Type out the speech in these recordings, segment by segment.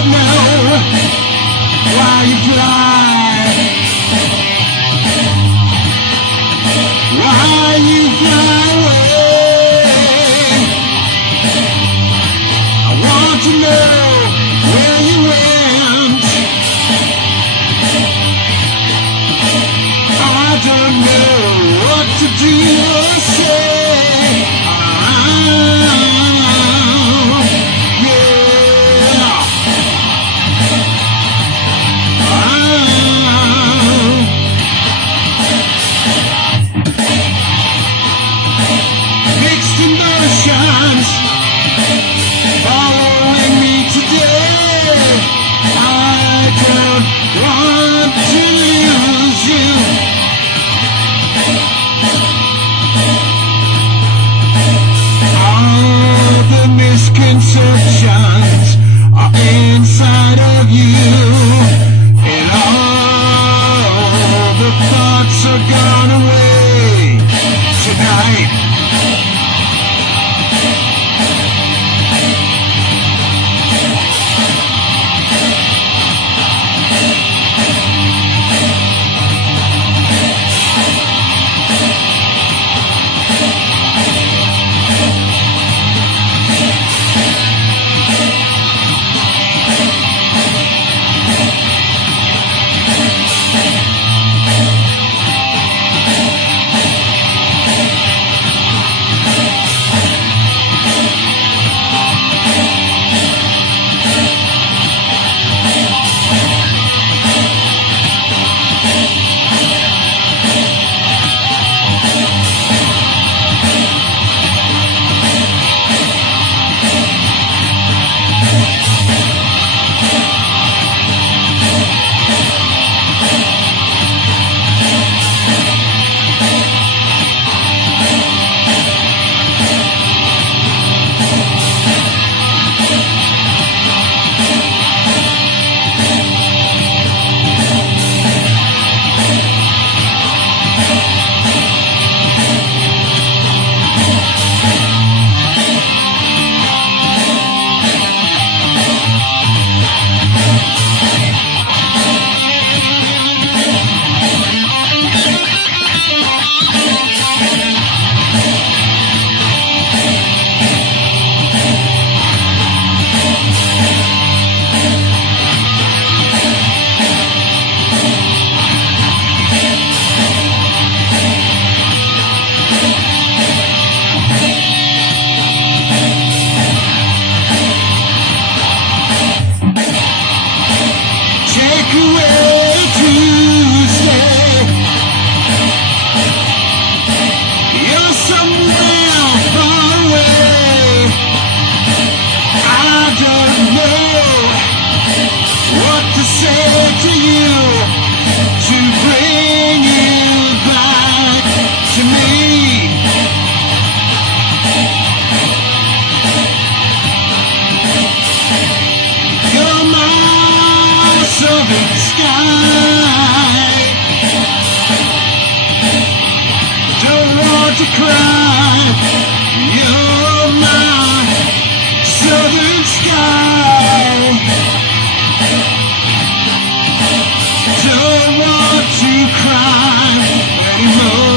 don't know why you fly. Why you fly away? I want to know where you went. I don't know what to do or say. Misconceptions are inside of you, and all the thoughts are gone away tonight. To cry, you're my southern sky. Don't want to cry anymore.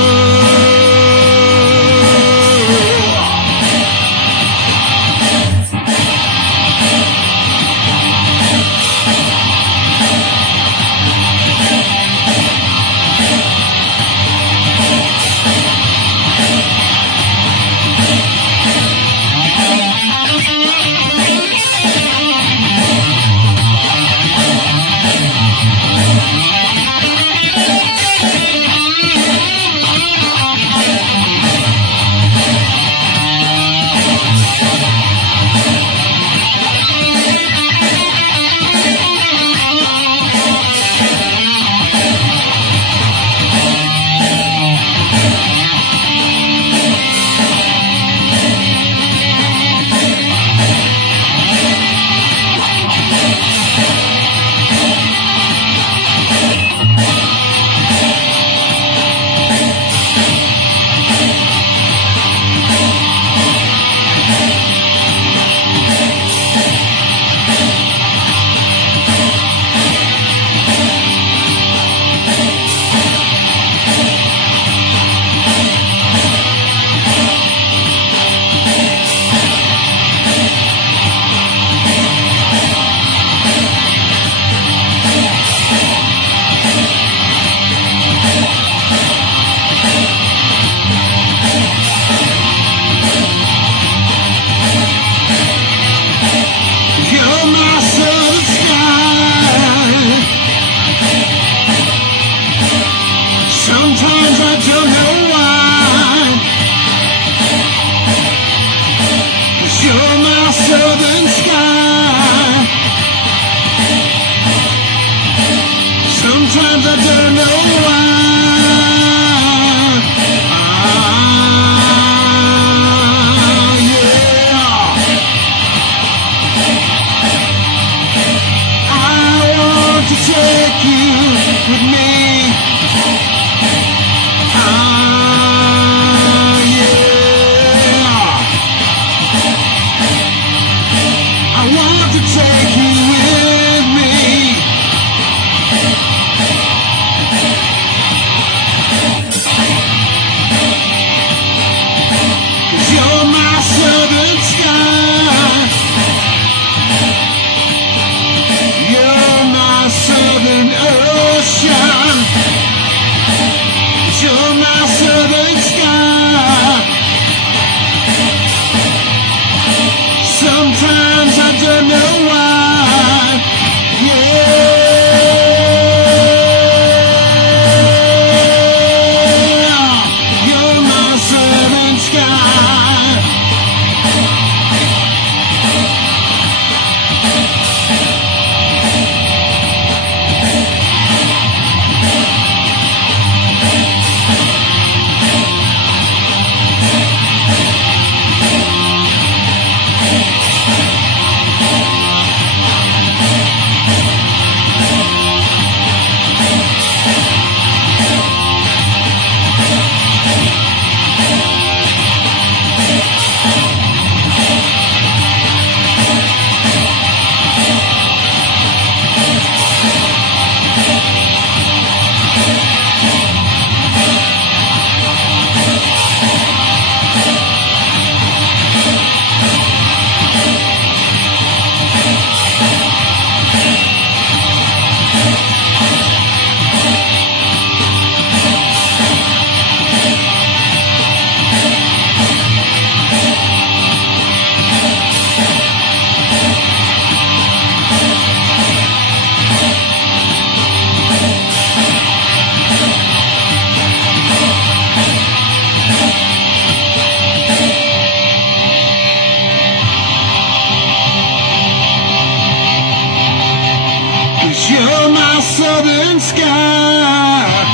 southern sky.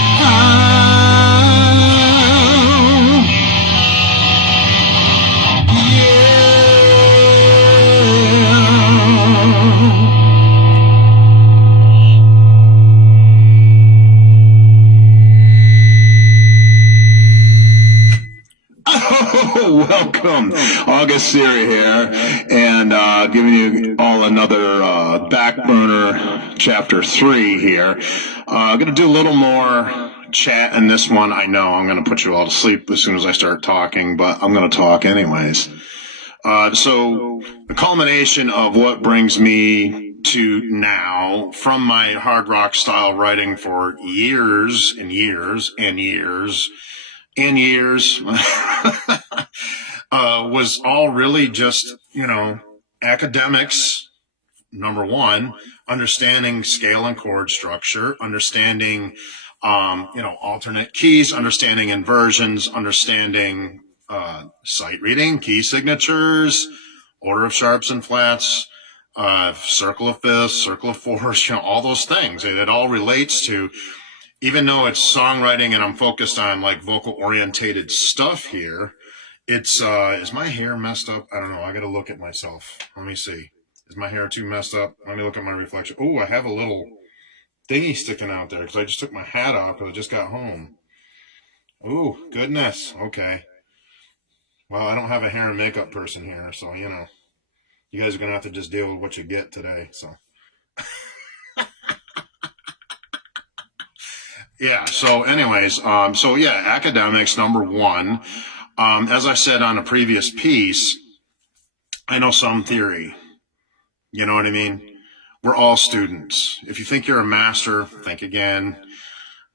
Welcome, August Siri here, and giving you all another Backburner Chapter 3 here. I'm going to do a little more chat in this one. I know I'm going to put you all to sleep as soon as I start talking, but I'm going to talk anyways. So the culmination of what brings me to now, from my hard rock style writing for years and years and years and years, was all really just, academics, number one, understanding scale and chord structure, understanding, alternate keys, understanding inversions, understanding sight reading, key signatures, order of sharps and flats, circle of fifths, circle of fourths, all those things. It all relates to, even though it's songwriting and I'm focused on like vocal orientated stuff here, it's, is my hair messed up? I don't know. I got to look at myself. Let me see. Is my hair too messed up? Let me look at my reflection. Oh, I have a little thingy sticking out there because I just took my hat off because I just got home. Oh, goodness. Okay. Well, I don't have a hair and makeup person here, so, you guys are going to have to just deal with what you get today, so. Yeah, so anyways, academics, number one. As I said on a previous piece, I know some theory. You know what I mean? We're all students. If you think you're a master, think again.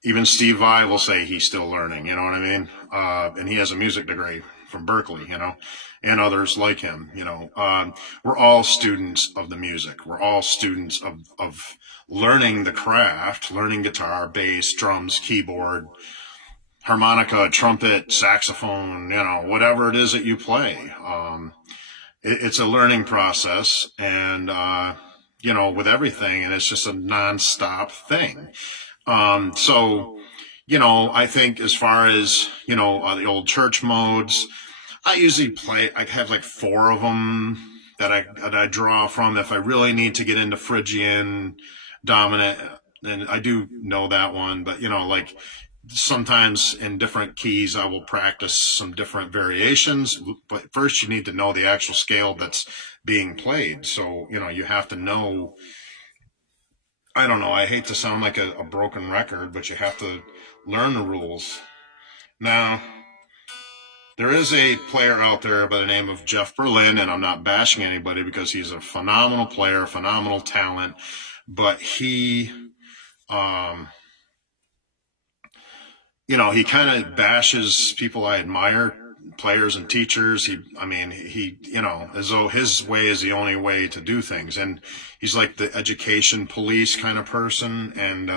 Even Steve Vai will say he's still learning, you know what I mean? And he has a music degree from Berkeley, and others like him, we're all students of the music. We're all students of learning the craft, learning guitar, bass, drums, keyboard, harmonica, trumpet, saxophone, whatever it is that you play. It's a learning process, and, with everything, and it's just a nonstop thing. I think as far as, the old church modes, I usually I have like 4 of them that I draw from. If I really need to get into Phrygian, dominant, and I do know that one, but, like sometimes in different keys, I will practice some different variations, but first you need to know the actual scale that's being played. So, you have to know, I don't know, I hate to sound like a broken record, but you have to learn the rules. Now, there is a player out there by the name of Jeff Berlin, and I'm not bashing anybody because he's a phenomenal player, phenomenal talent, but he, he kind of bashes people I admire, players and teachers. He, as though his way is the only way to do things. And he's like the education police kind of person. And,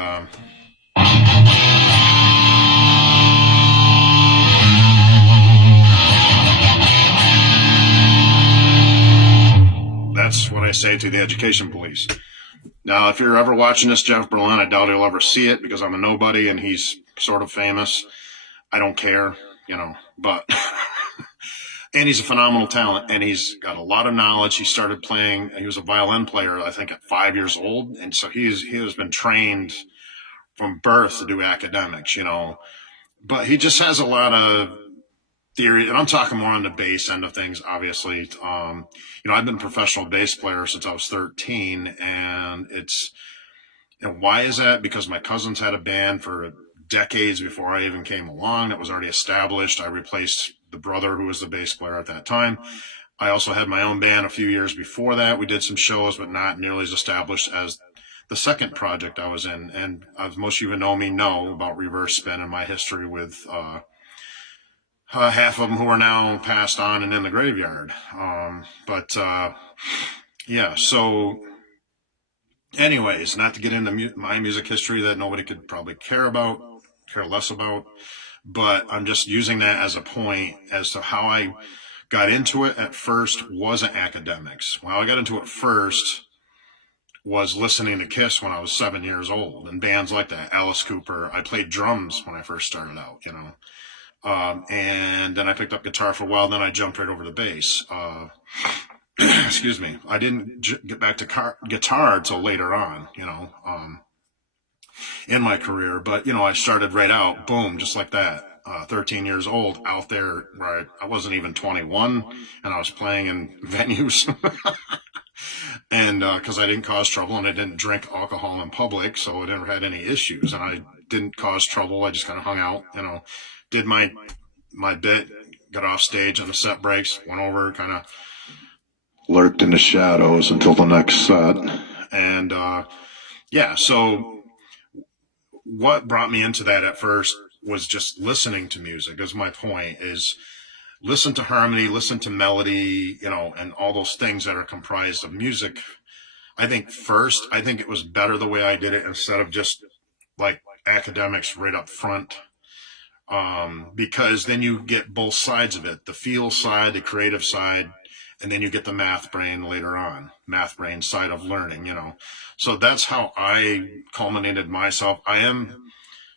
that's what I say to the education police. Now, if you're ever watching this, Jeff Berlin, I doubt you'll ever see it because I'm a nobody and he's sort of famous. I don't care, but, and he's a phenomenal talent and he's got a lot of knowledge. He started playing, he was a violin player, I think at 5 years old. And so he has been trained from birth to do academics, but he just has a lot of theory, and I'm talking more on the bass end of things, obviously. I've been a professional bass player since I was 13, and why is that? Because my cousins had a band for decades before I even came along that was already established. I replaced the brother who was the bass player at that time. I also had my own band a few years before that. We did some shows, but not nearly as established as the second project I was in. And as most of you who know me know about Reverse Spin and my history with half of them who are now passed on and in the graveyard. So anyways, not to get into my music history that nobody could probably care less about, but I'm just using that as a point as to how I got into it. At first wasn't academics. Well, I got into it first was listening to Kiss when I was 7 years old, and bands like that, Alice Cooper. I played drums when I first started out, and then I picked up guitar for a while. Then I jumped right over to bass. Excuse me. I didn't get back to guitar till later on, in my career. But I started right out, boom, just like that. 13 years old, out there, right? I wasn't even 21, and I was playing in venues. And because I didn't cause trouble and I didn't drink alcohol in public, so I never had any issues. And I didn't cause trouble. I just kind of hung out, did my bit, got off stage on the set breaks, went over, kind of lurked in the shadows until the next set. And yeah, so what brought me into that at first was just listening to music. Is my point is listen to harmony, listen to melody, and all those things that are comprised of music. I think it was better the way I did it instead of just like academics right up front. Because then you get both sides of it, the feel side, the creative side, and then you get the math brain later on, math brain side of learning, So that's how I culminated myself. I am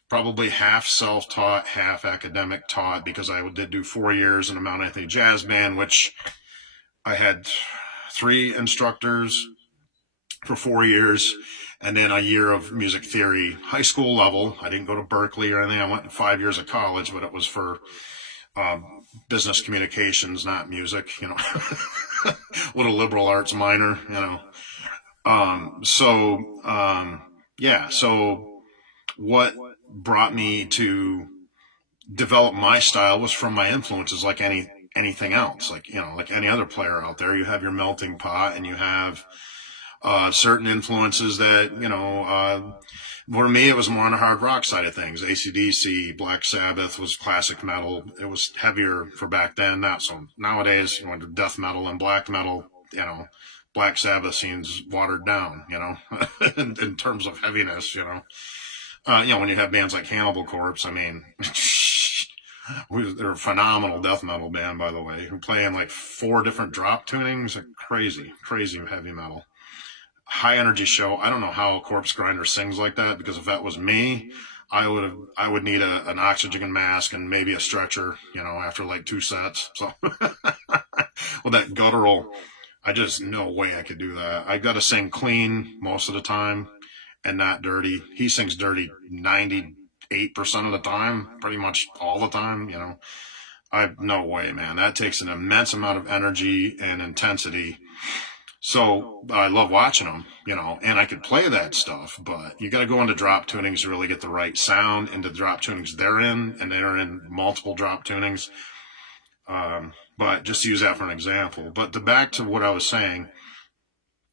probably half self-taught, half academic taught, because I did do 4 years in a Mount Anthony Jazz Band, which I had 3 instructors for 4 years, and then a year of music theory, high school level. I didn't go to Berkeley or anything. I went to 5 years of college, but it was for business communications, not music, with a liberal arts minor, Yeah, so what brought me to develop my style was from my influences, like anything else, like like any other player out there. You have your melting pot, and you have certain influences that for me it was more on the hard rock side of things. AC/DC, Black Sabbath was classic metal. It was heavier for back then, not so nowadays. You went to death metal and black metal. Black Sabbath seems watered down, in terms of heaviness, when you have bands like Cannibal Corpse, I mean, they're a phenomenal death metal band, by the way, who play in like 4 different drop tunings. Like crazy heavy metal. High energy show. I don't know how Corpse Grinder sings like that, because if that was me, I would need an oxygen mask and maybe a stretcher, after like 2 sets. So with that guttural, I just, no way I could do that. I got to sing clean most of the time and not dirty. He sings dirty 98% of the time, pretty much all the time, no way, man. That takes an immense amount of energy and intensity. So I love watching them, and I could play that stuff, but you got to go into drop tunings to really get the right sound into the drop tunings they're in, and they're in multiple drop tunings. But just to use that for an example. But back to what I was saying,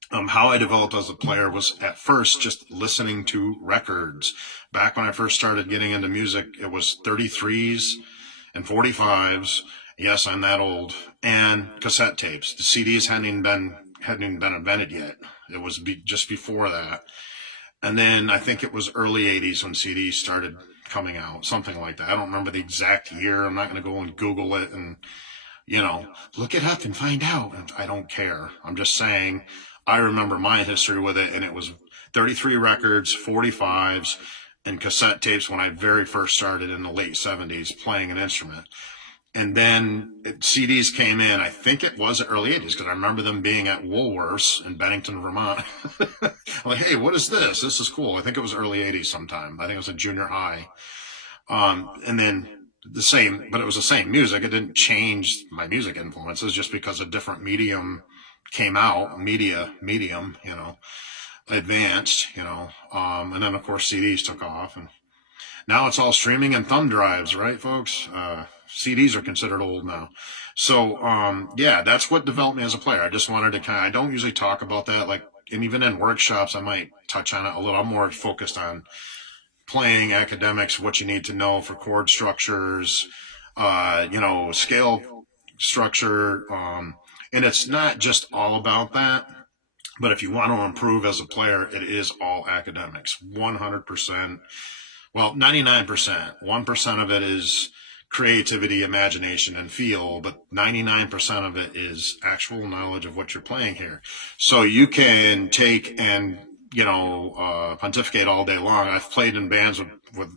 how I developed as a player was at first just listening to records. Back when I first started getting into music, it was 33s and 45s. Yes, I'm that old. And cassette tapes. The CDs hadn't been invented yet. It was just before that. And then I think it was early 80s when CDs started coming out, something like that. I don't remember the exact year. I'm not going to go and Google it and, look it up and find out. I don't care. I'm just saying I remember my history with it, and it was 33 records, 45s, and cassette tapes when I very first started in the late 70s playing an instrument. And then CDs came in, I think it was early 80s, because I remember them being at Woolworths in Bennington, Vermont. I'm like, hey, what is this? This is cool. I think it was early 80s sometime. I think it was in junior high. And then but it was the same music. It didn't change my music influences just because a different medium came out, medium, advanced, and then of course CDs took off, and now it's all streaming and thumb drives, right, folks? CDs are considered old now. So, yeah, that's what developed me as a player. I just wanted to I don't usually talk about that, and even in workshops, I might touch on it a little. I'm more focused on playing, academics, what you need to know for chord structures, scale structure. And it's not just all about that, but if you want to improve as a player, it is all academics, 100%. Well, 99%. 1% of it is creativity, imagination, and feel, but 99% of it is actual knowledge of what you're playing here. So you can take and, pontificate all day long. I've played in bands with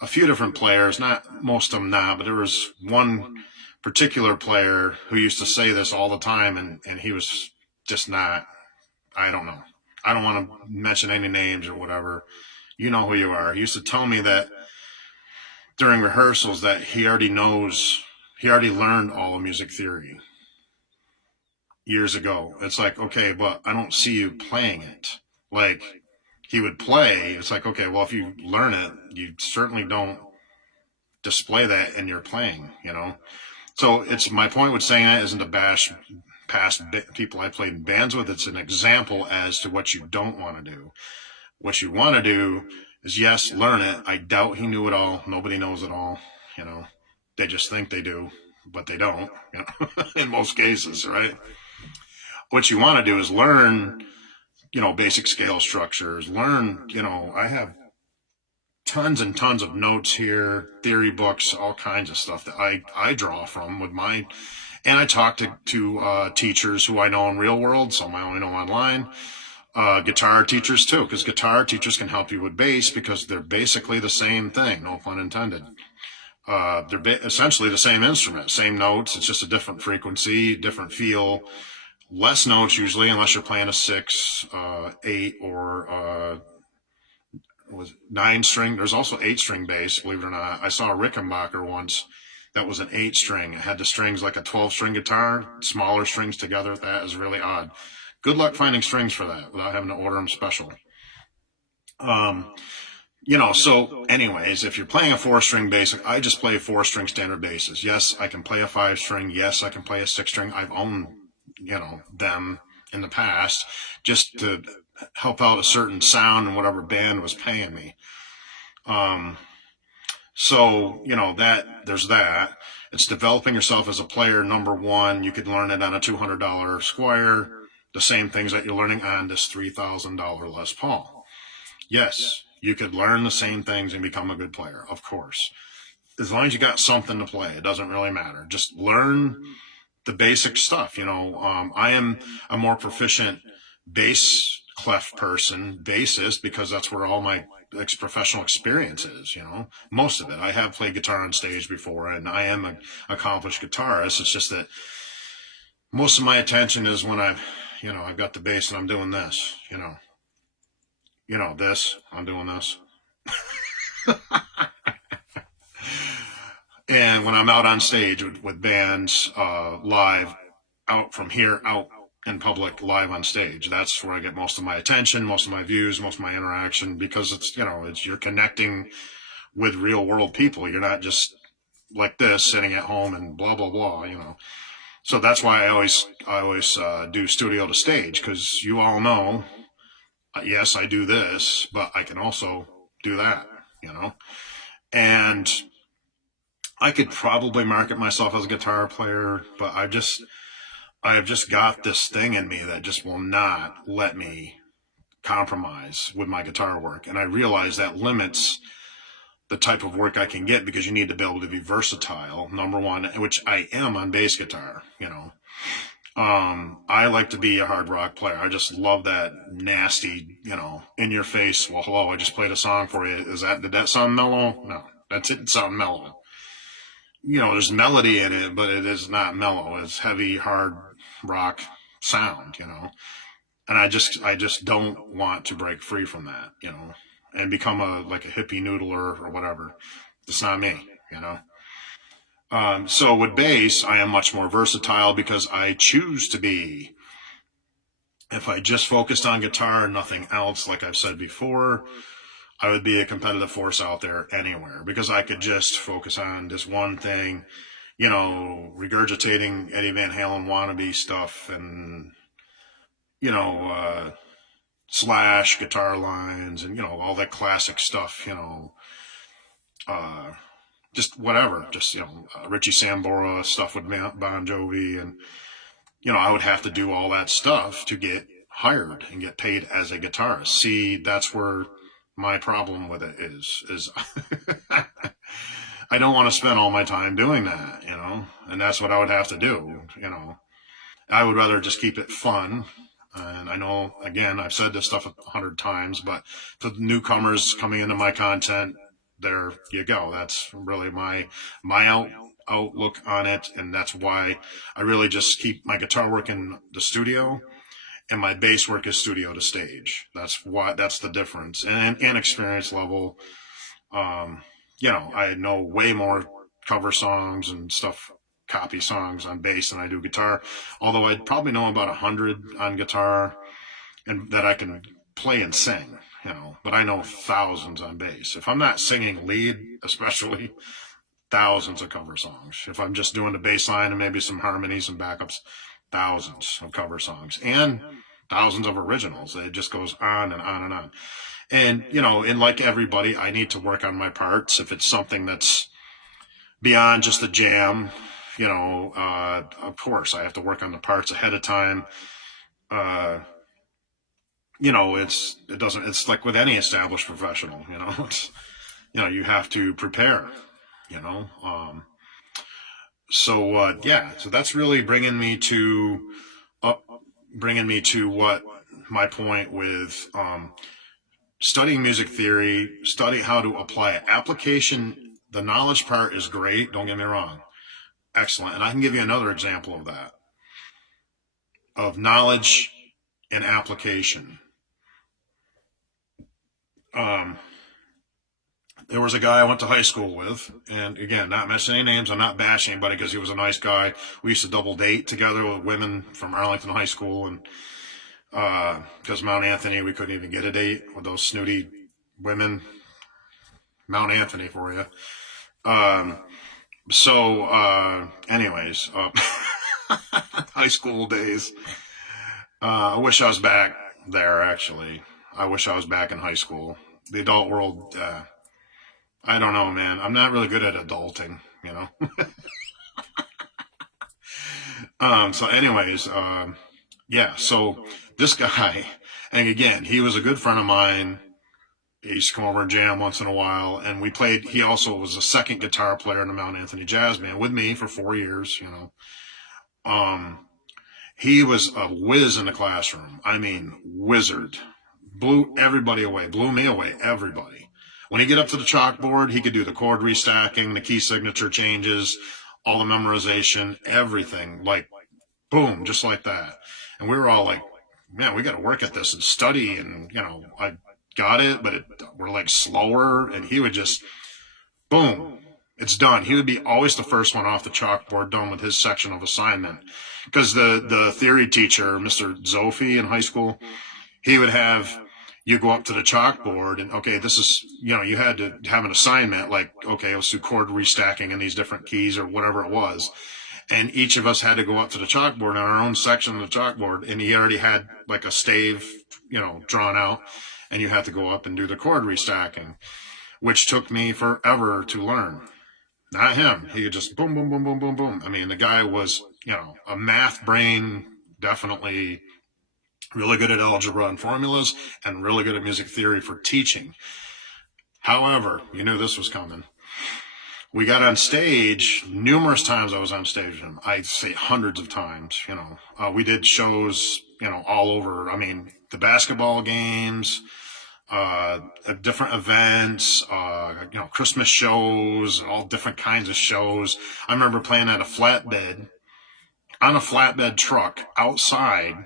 a few different players, not most of them now, but there was one particular player who used to say this all the time, and he was just not, I don't know. I don't want to mention any names or whatever. You know who you are. He used to tell me that during rehearsals that he already learned all of music theory years ago. It's like, okay, but I don't see you playing it. Like, he would play. It's like, okay, well, if you learn it, you certainly don't display that in your playing, So it's my point with saying that isn't to bash past people I played in bands with. It's an example as to what you don't want to do. What you want to do is, yes, learn it. I doubt he knew it all. Nobody knows it all. They just think they do, but they don't, in most cases, right? What you want to do is learn, basic scale structures. Learn, I have tons and tons of notes here, theory books, all kinds of stuff that I draw from with mine. And I talk to teachers who I know in real world, some I only know online. Guitar teachers too, because guitar teachers can help you with bass because they're basically the same thing, no pun intended. They're essentially the same instrument, same notes. It's just a different frequency, different feel, less notes usually, unless you're playing a 6, 8, or was 9-string. There's also 8-string bass, believe it or not. I saw a Rickenbacker once that was an 8-string. It had the strings like a 12-string guitar, smaller strings together. That is really odd. Good luck finding strings for that without having to order them special. So anyways, if you're playing a 4-string bass, I just play 4-string standard basses. Yes, I can play a 5-string. Yes, I can play a 6-string. I've owned, them in the past just to help out a certain sound and whatever band was paying me. There's that. It's developing yourself as a player. Number one, you could learn it on a $200 Squire. The same things that you're learning on this $3,000 Les Paul. Yes, you could learn the same things and become a good player, of course. As long as you got something to play, it doesn't really matter. Just learn the basic stuff. I am a more proficient bass clef person, bassist, because that's where all my professional experience is, most of it. I have played guitar on stage before, and I am an accomplished guitarist. It's just that most of my attention is when I've got the bass and I'm doing this, I'm doing this. And when I'm out on stage with bands, live, out in public, live on stage, that's where I get most of my attention, most of my views, most of my interaction, because you're connecting with real world people. You're not just like this sitting at home and blah, blah, blah, So that's why I always do studio to stage, because you all know, yes, I do this, but I can also do that, And I could probably market myself as a guitar player, but I have just got this thing in me that just will not let me compromise with my guitar work. And I realize that limits the type of work I can get, because you need to be able to be versatile, number one, which I am on bass guitar, I like to be a hard rock player. I just love that nasty, in your face. Well, hello, I just played a song for you. Did that sound mellow? No, that didn't sound mellow. There's melody in it, but it is not mellow. It's heavy, hard rock sound, And I just don't want to break free from that, and become a hippie noodler or whatever. It's not me, So with bass, I am much more versatile because I choose to be. If I just focused on guitar and nothing else, like I've said before, I would be a competitive force out there anywhere, because I could just focus on this one thing, regurgitating Eddie Van Halen wannabe stuff and, Slash guitar lines and, all that classic stuff, just whatever, just, Richie Sambora stuff with Bon Jovi. And, I would have to do all that stuff to get hired and get paid as a guitarist. See, that's where my problem with it is I don't want to spend all my time doing that, and that's what I would have to do. I would rather just keep it fun. And I know, again, I've said this stuff 100 times, but to the newcomers coming into my content, there you go. That's really my outlook on it, and that's why I really just keep my guitar work in the studio, and my bass work is studio to stage. That's the difference, and experience level. Um, I know way more cover songs and stuff, copy songs on bass than I do guitar. Although I'd probably know about 100 on guitar, and that I can play and sing. But I know thousands on bass. If I'm not singing lead, especially, thousands of cover songs. If I'm just doing the bass line and maybe some harmonies and backups, thousands of cover songs and thousands of originals. It just goes on and on and on. And like everybody, I need to work on my parts. If it's something that's beyond just a jam, of course I have to work on the parts ahead of time. It's like with any established professional, you have to prepare, you know. So that's really bringing me to what my point with studying music theory, study how to apply it. Application, the knowledge part is great. Don't get me wrong, excellent. And I can give you another example of that, of knowledge and application. There was a guy I went to high school with, and again, not mentioning any names, I'm not bashing anybody because he was a nice guy. We used to double date together with women from Arlington High School, and because Mount Anthony, we couldn't even get a date with those snooty women. Mount Anthony for you. Anyways, high school days. I wish I was back there, actually. I wish I was back in high school. The adult world, I don't know, man. I'm not really good at adulting, you know? So this guy, and again, he was a good friend of mine. He used to come over and jam once in a while, and we played. He also was a second guitar player in the Mount Anthony Jazz Band with me for 4 years, He was a whiz in the classroom. I mean, wizard. Blew everybody away, blew me away, everybody. When he get up to the chalkboard, he could do the chord restacking, the key signature changes, all the memorization, everything, like boom, just like that. And we were all like, man, we got to work at this and study. And, I got it, but we're like slower. And he would just, boom, it's done. He would be always the first one off the chalkboard done with his section of assignment. Because the theory teacher, Mr. Zofi in high school, he would have you go up to the chalkboard and, okay, this is, you had to have an assignment like, okay, let's do chord restacking in these different keys or whatever it was. And each of us had to go up to the chalkboard in our own section of the chalkboard. And he already had like a stave, drawn out, and you had to go up and do the chord restacking, which took me forever to learn. Not him. He could just boom, boom, boom, boom, boom, boom. I mean, the guy was, a math brain, definitely really good at algebra and formulas, and really good at music theory for teaching. However, you knew this was coming. We got on stage numerous times. I was on stage with him. I'd say hundreds of times. We did shows, all over. I mean, the basketball games, different events, Christmas shows, all different kinds of shows. I remember playing at on a flatbed truck outside,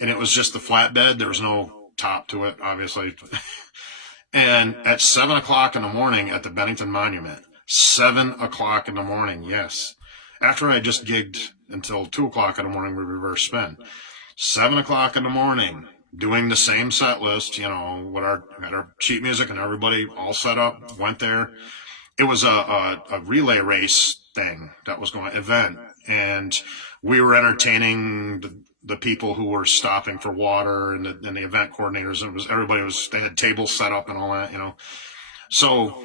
and it was just the flatbed. There was no top to it, obviously. And at 7 o'clock in the morning at the Bennington Monument, 7 o'clock in the morning, yes. After I just gigged until 2 o'clock in the morning with reverse spin. 7 o'clock in the morning, doing the same set list, with our sheet music and everybody all set up, went there. It was a relay race thing that was event. And we were entertaining the people who were stopping for water and the event coordinators. They had tables set up and all that, So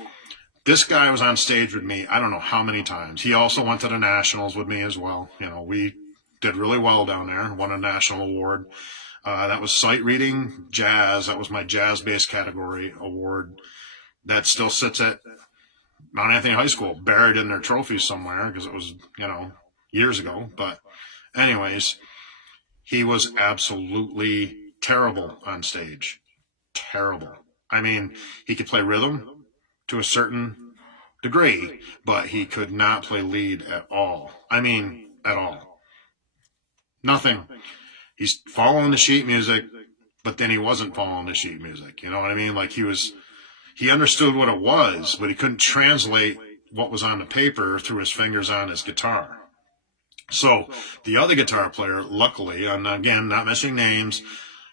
this guy was on stage with me, I don't know how many times. He also went to the nationals with me as well. We did really well down there, won a national award. That was sight reading jazz. That was my jazz-based category award. That still sits at Mount Anthony High School, buried in their trophies somewhere because it was, years ago. But anyways, he was absolutely terrible on stage. Terrible. I mean, he could play rhythm to a certain degree, but he could not play lead at all. I mean, at all. Nothing. He's following the sheet music, but then he wasn't following the sheet music. You know what I mean? Like he understood what it was, but he couldn't translate what was on the paper through his fingers on his guitar. So the other guitar player, luckily, and again, not mentioning names,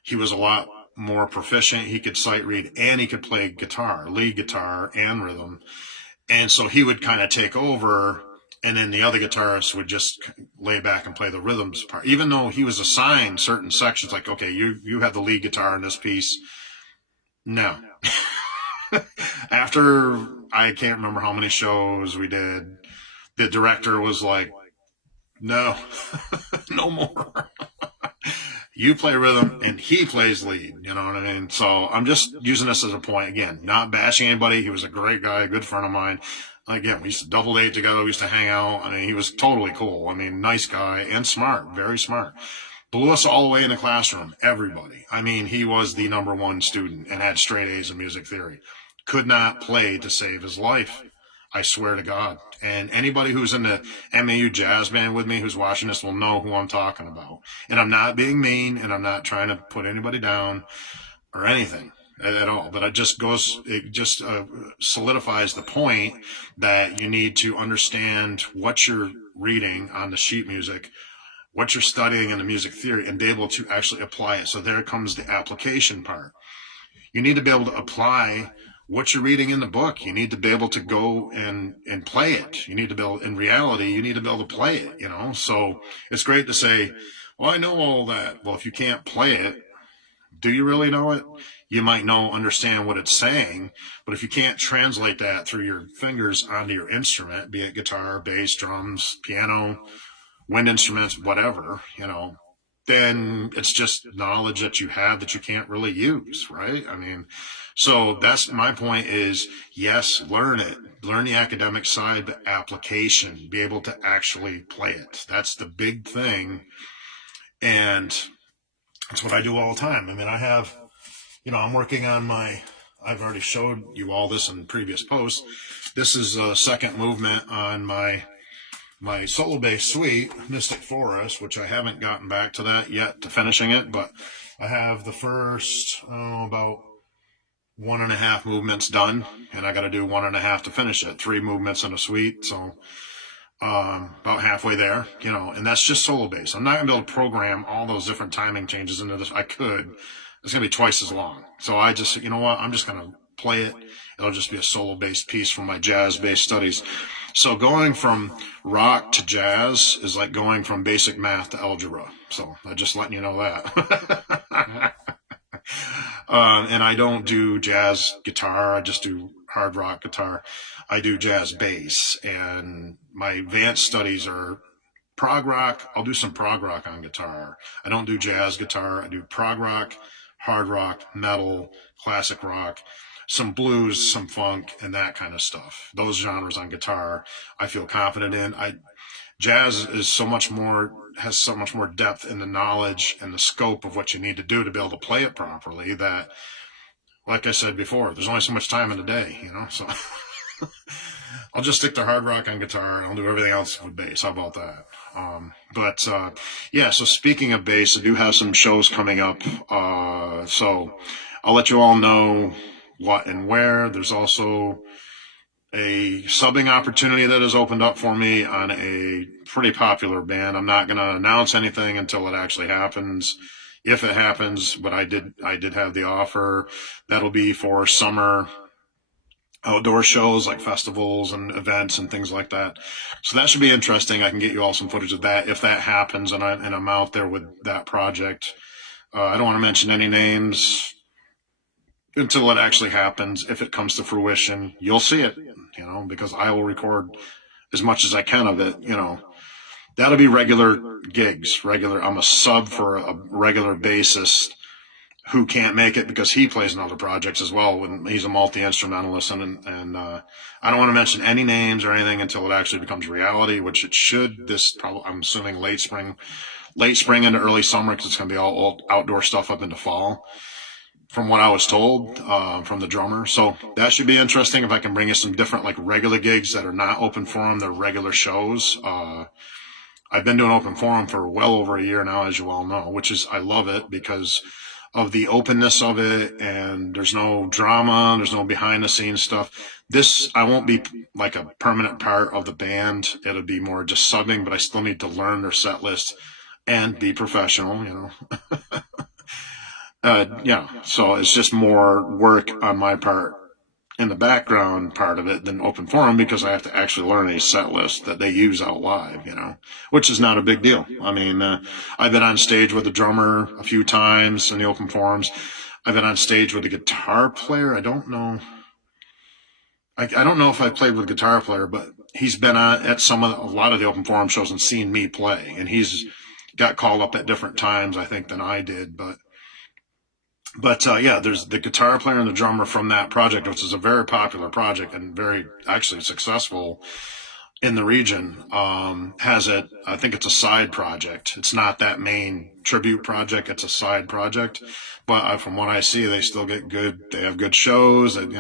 he was a lot more proficient. He could sight read and he could play guitar, lead guitar and rhythm. And so he would kind of take over, and then the other guitarist would just lay back and play the rhythms part. Even though he was assigned certain sections, like, okay, you have the lead guitar in this piece. No. After, I can't remember how many shows we did, the director was like, no, no more. You play rhythm and he plays lead. You know what I mean? So I'm just using this as a point. Again, not bashing anybody. He was a great guy, a good friend of mine. Again, we used to double date together. We used to hang out. I mean, he was totally cool. I mean, nice guy and smart, very smart. Blew us all away in the classroom, everybody. I mean, he was the number one student and had straight A's in music theory. Could not play to save his life. I swear to God. And anybody who's in the MAU jazz band with me who's watching this will know who I'm talking about. And I'm not being mean, and I'm not trying to put anybody down or anything at all. But it just solidifies the point that you need to understand what you're reading on the sheet music, what you're studying in the music theory, and be able to actually apply it. So there comes the application part. You need to be able to apply what you're reading in the book. You need to be able to go and play it. You need to be able, in reality, you need to be able to play it, So it's great to say, well, I know all that. Well, if you can't play it, do you really know it? You might understand what it's saying, but if you can't translate that through your fingers onto your instrument, be it guitar, bass, drums, piano, wind instruments, whatever, then it's just knowledge that you have that you can't really use, right? I mean, so that's my point is, yes, learn it. Learn the academic side, but application, be able to actually play it. That's the big thing. And that's what I do all the time. I mean, I have, I'm working on I've already showed you all this in previous posts. This is a second movement on my solo bass suite, Mystic Forest, which I haven't gotten back to that yet, to finishing it, but I have the first, about 1.5 movements done, and I got to do 1.5 to finish it. 3 movements in a suite, so about halfway there, and that's just solo bass. I'm not going to be able to program all those different timing changes into this. I could. It's going to be twice as long. So I just, I'm just going to play it. It'll just be a solo bass piece from my jazz bass studies. So going from rock to jazz is like going from basic math to algebra. So I'm just letting you know that. And I don't do jazz guitar. I just do hard rock guitar. I do jazz bass, and my advanced studies are prog rock. I'll do some prog rock on guitar. I don't do jazz guitar. I do prog rock, hard rock, metal, classic rock, some blues, some funk, and that kind of stuff. Those genres on guitar I feel confident in. Jazz is has so much more depth in the knowledge and the scope of what you need to do to be able to play it properly that, like I said before, there's only so much time in the day, so I'll just stick to hard rock on guitar and I'll do everything else with bass. How about that? So speaking of bass, I do have some shows coming up. So I'll let you all know what and where. There's also a subbing opportunity that has opened up for me on a pretty popular band. I'm not going to announce anything until it actually happens, if it happens, but I did have the offer. That'll be for summer outdoor shows like festivals and events and things like that. So that should be interesting. I can get you all some footage of that if that happens and I'm out there with that project. I don't want to mention any names until it actually happens. If it comes to fruition, you'll see it, because I will record as much as I can of it, That'll be regular gigs, I'm a sub for a regular bassist who can't make it because he plays in other projects as well. When he's a multi-instrumentalist, and I don't want to mention any names or anything until it actually becomes reality, which it should. This probably, I'm assuming late spring into early summer, because it's going to be all outdoor stuff up into fall, from what I was told from the drummer. So that should be interesting if I can bring you some different, like, regular gigs that are not open forum, they're regular shows. I've been doing open forum for well over a year now, as you all know, which is, I love it because of the openness of it, and there's no drama, there's no behind the scenes stuff. This, I won't be like a permanent part of the band. It'll be more just subbing, but I still need to learn their set list and be professional, yeah, so it's just more work on my part in the background part of it than open forum, because I have to actually learn a set list that they use out live, which is not a big deal. I mean, I've been on stage with the drummer a few times in the open forums. I've been on stage with a guitar player. I don't know if I played with a guitar player, but he's been on at a lot of the open forum shows and seen me play, and he's got called up at different times, I think, than I did, But yeah, there's the guitar player and the drummer from that project, which is a very popular project and very actually successful in the region. Has it? I think it's a side project. It's not that main tribute project. It's a side project. But from what I see, they still get good. They have good shows. That,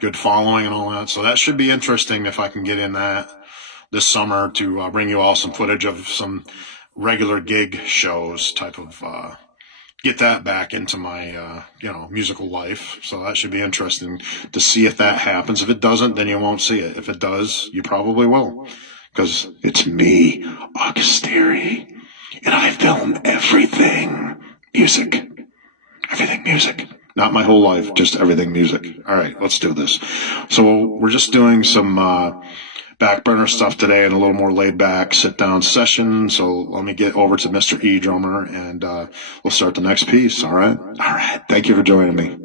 good following and all that. So that should be interesting if I can get in that this summer to bring you all some footage of some regular gig shows type of. Get that back into my, musical life. So that should be interesting to see if that happens. If it doesn't, then you won't see it. If it does, you probably will. Because it's me, August Theory, and I film everything music. Everything music. Not my whole life, just everything music. All right, let's do this. So we're just doing some Backburner stuff today and a little more laid back sit down session. So let me get over to Mr. E drummer and we'll start the next piece. All right. All right. Thank you for joining me.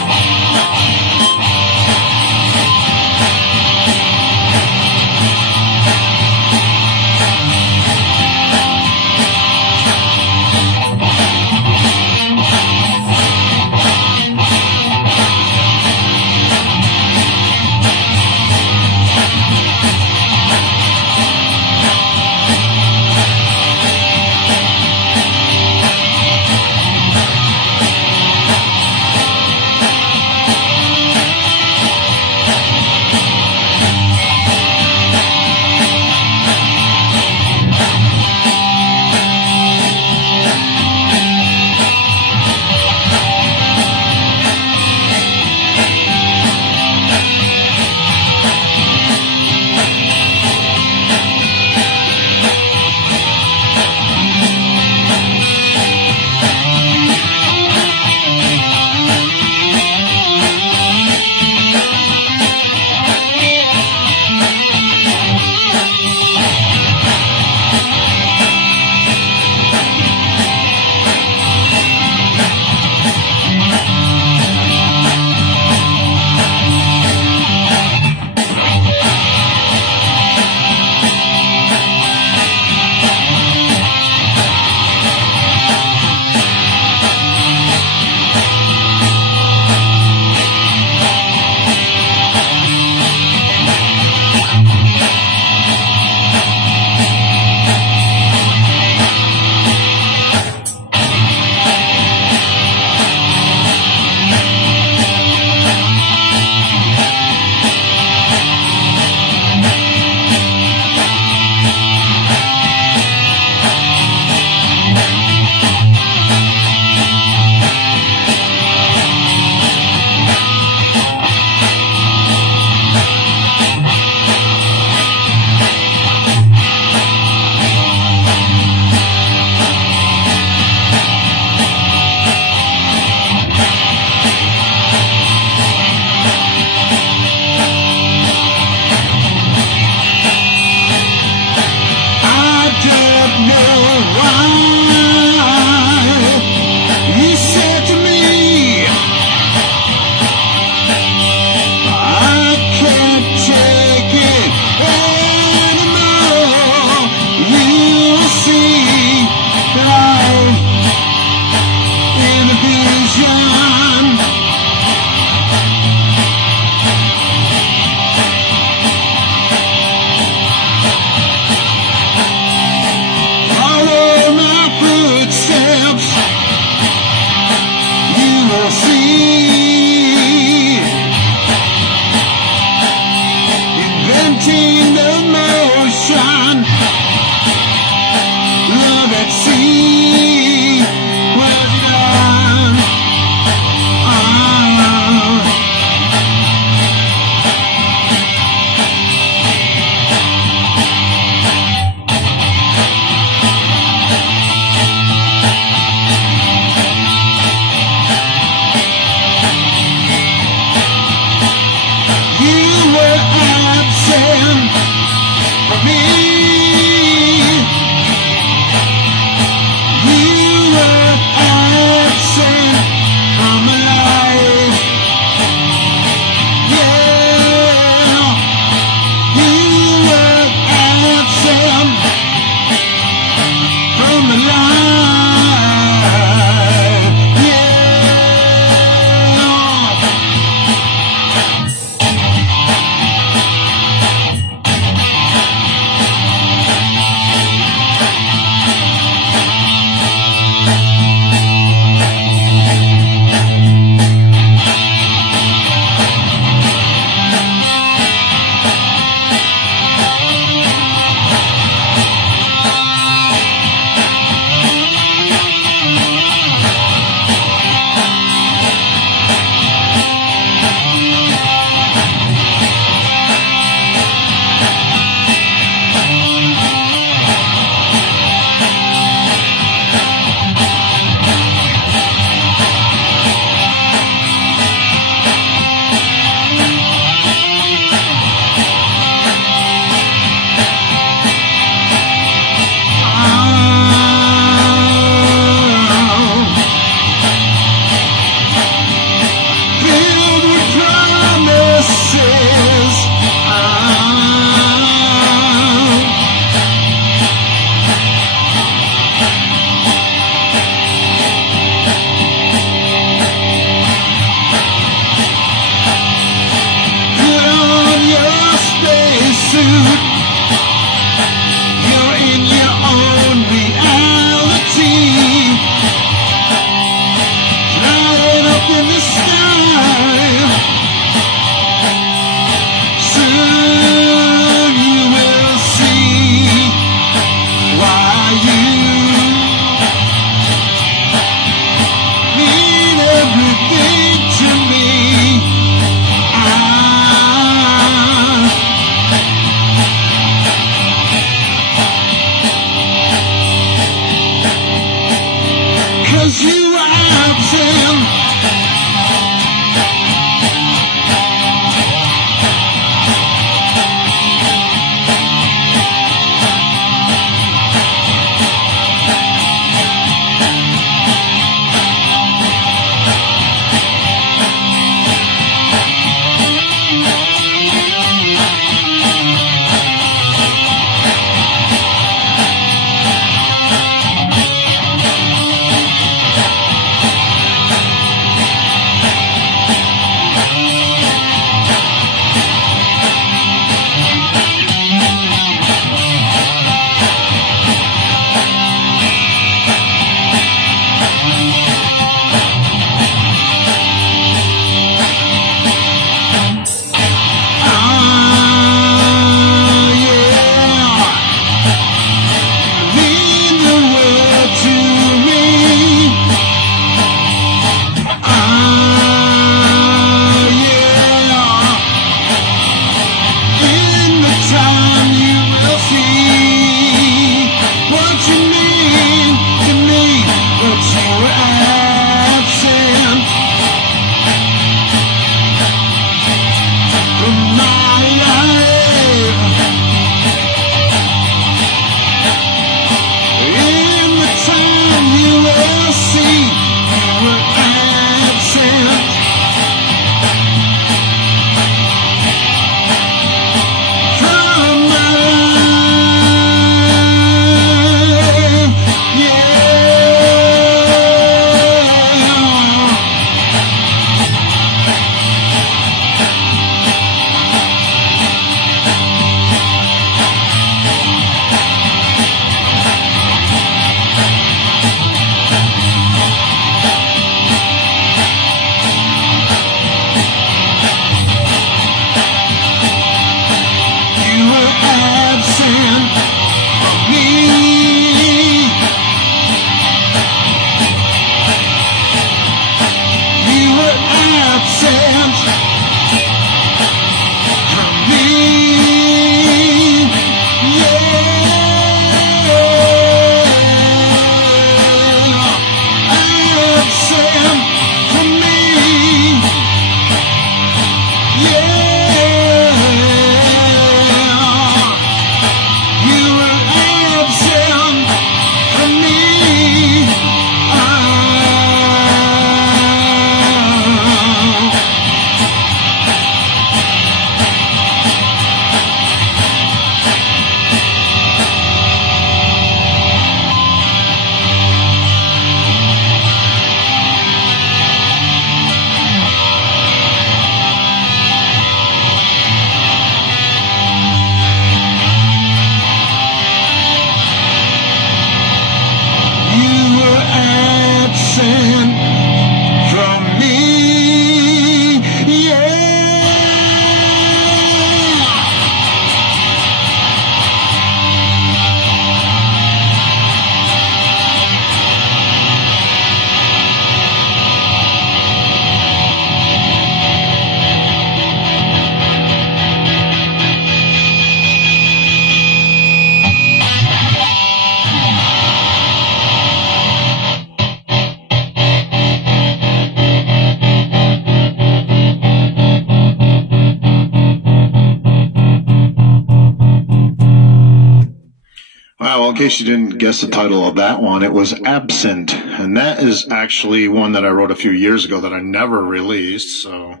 Well, in case you didn't guess the title of that one, it was Absent. And that is actually one that I wrote a few years ago that I never released. So,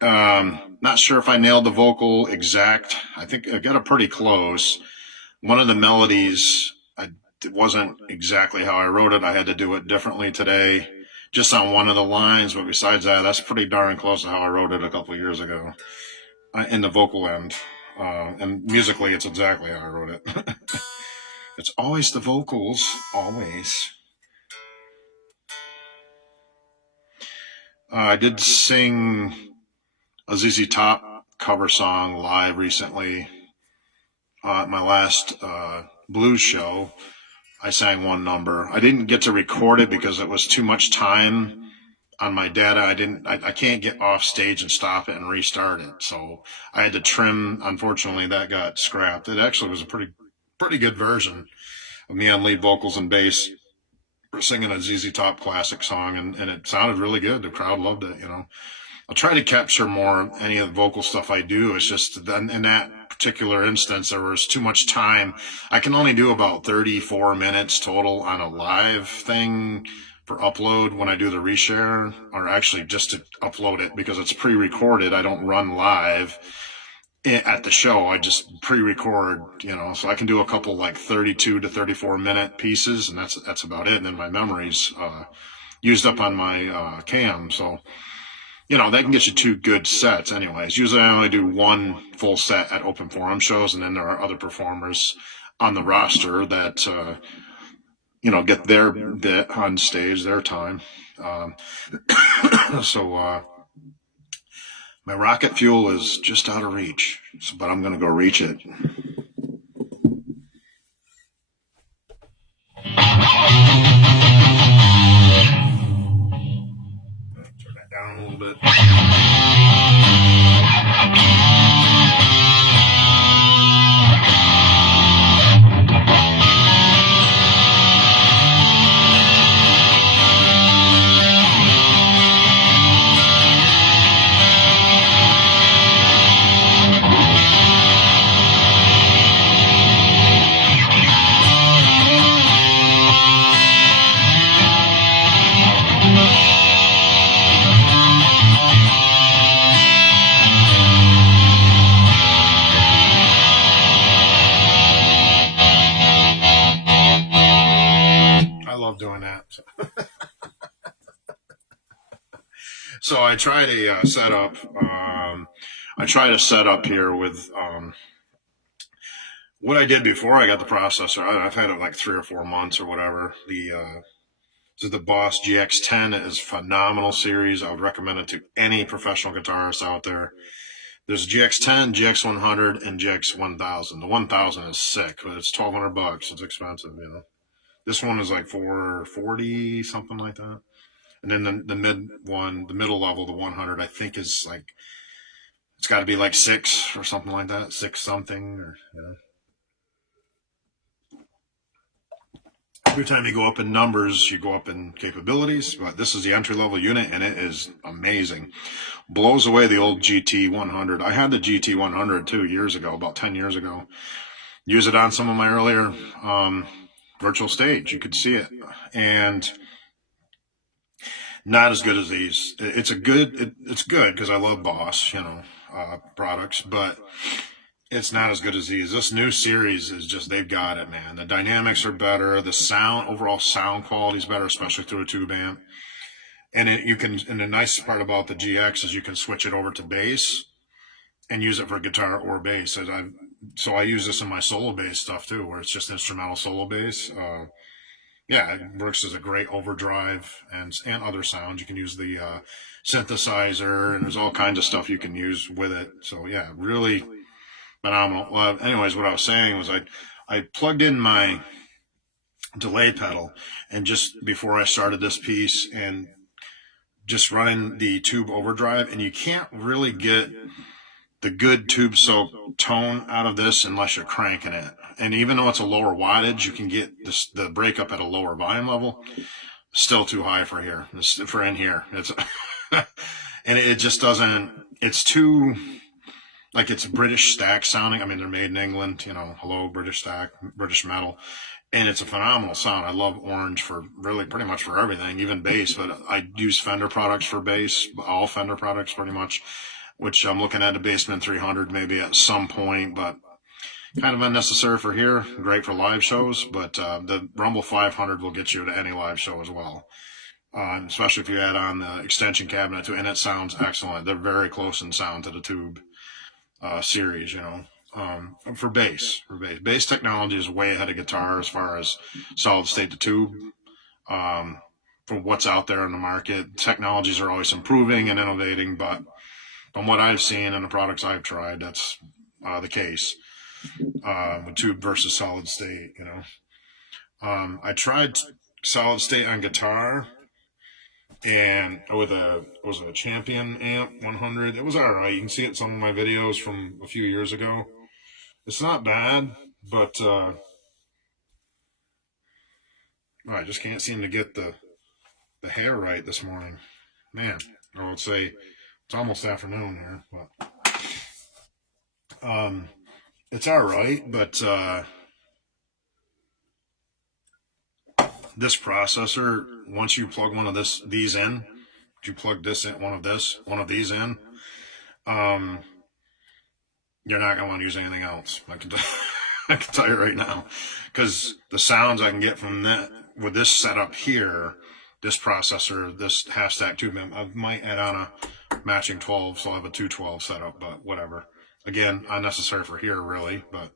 not sure if I nailed the vocal exact. I think I got it pretty close. One of the melodies, it wasn't exactly how I wrote it. I had to do it differently today, just on one of the lines. But besides that, that's pretty darn close to how I wrote it a couple of years ago in the vocal end. And musically, it's exactly how I wrote it. It's always the vocals, always. I did sing a ZZ Top cover song live recently at my last blues show. I sang one number. I didn't get to record it because it was too much time on my data. I can't get off stage and stop it and restart it. So I had to trim. Unfortunately, that got scrapped. It actually was a pretty good version of me on lead vocals and bass singing a ZZ Top classic song, and it sounded really good. The crowd loved it, you know. I'll try to capture more any of the vocal stuff I do. It's just in that particular instance, there was too much time. I can only do about 34 minutes total on a live thing for upload when I do the reshare, or actually just to upload it because it's pre-recorded. I don't run live at the show. I just pre-record, you know, so I can do a couple like 32 to 34 minute pieces, and that's about it. And then my memory's used up on my cam, so you know, they can get you 2 good sets anyways. Usually I only do 1 full set at open forum shows, and then there are other performers on the roster that, you know, get their bit on stage, their time. So my rocket fuel is just out of reach, but I'm going to go reach it. Turn that down a little bit. Doing that. So I try to set up. I try to set up here with what I did before I got the processor. I've had it like 3 or 4 months or whatever. This is the Boss GX10. It is a phenomenal series. I would recommend it to any professional guitarist out there. There's GX10, GX100, and GX1000. The 1000 is sick, but it's $1,200. It's expensive, you know. This one is like $440, something like that. And then the middle level, the 100, I think is like, it's got to be like 6 or something like that, 6 something, or you know. Every time you go up in numbers, you go up in capabilities. But this is the entry level unit, and it is amazing. Blows away the old GT100. I had the GT100 2 years ago, about 10 years ago. Use it on some of my earlier virtual stage. You could see it, and not as good as these. It's good because I love Boss, you know, products, but it's not as good as these. This new series is just, they've got it, man. The dynamics are better. The overall sound quality is better, especially through a tube amp. And and the nice part about the GX is you can switch it over to bass and use it for guitar or bass. So I use this in my solo bass stuff too, where it's just instrumental solo bass. Yeah, it works as a great overdrive and other sounds. You can use the synthesizer, and there's all kinds of stuff you can use with it. So yeah, really phenomenal. Well, anyways, what I was saying was I plugged in my delay pedal, and just before I started this piece, and just running the tube overdrive, and you can't really get the good tube soak tone out of this unless you're cranking it. And even though it's a lower wattage, you can get the breakup at a lower volume level. Still too high for here, for in here. It's and it just doesn't. It's too. like it's British stack sounding. I mean, they're made in England, you know, hello, British stack, British metal. And it's a phenomenal sound. I love orange for really pretty much for everything, even bass, but I use Fender products for bass, all Fender products pretty much, which I'm looking at a Bassman 300 maybe at some point, but kind of unnecessary for here, great for live shows, but the Rumble 500 will get you to any live show as well. Especially if you add on the extension cabinet to it, and it sounds excellent. They're very close in sound to the Tube series, you know. For bass. Bass technology is way ahead of guitar as far as solid state to tube. For what's out there in the market, technologies are always improving and innovating, but from what I've seen and the products I've tried, that's the case with tube versus solid state, you know. I tried solid state on guitar and with a Champion amp 100. It was all right. You can see it in some of my videos from a few years ago. It's not bad, but I just can't seem to get the hair right this morning. Man, I would say it's almost afternoon here, but it's all right. But this processor, once you plug one of these in, you plug this in, one of these in, you're not going to want to use anything else. I can tell you right now, because the sounds I can get from that with this setup here, this processor, this half stack tube, I might add on a matching 12, so I'll have a 212 setup, but whatever. Again, unnecessary for here, really, but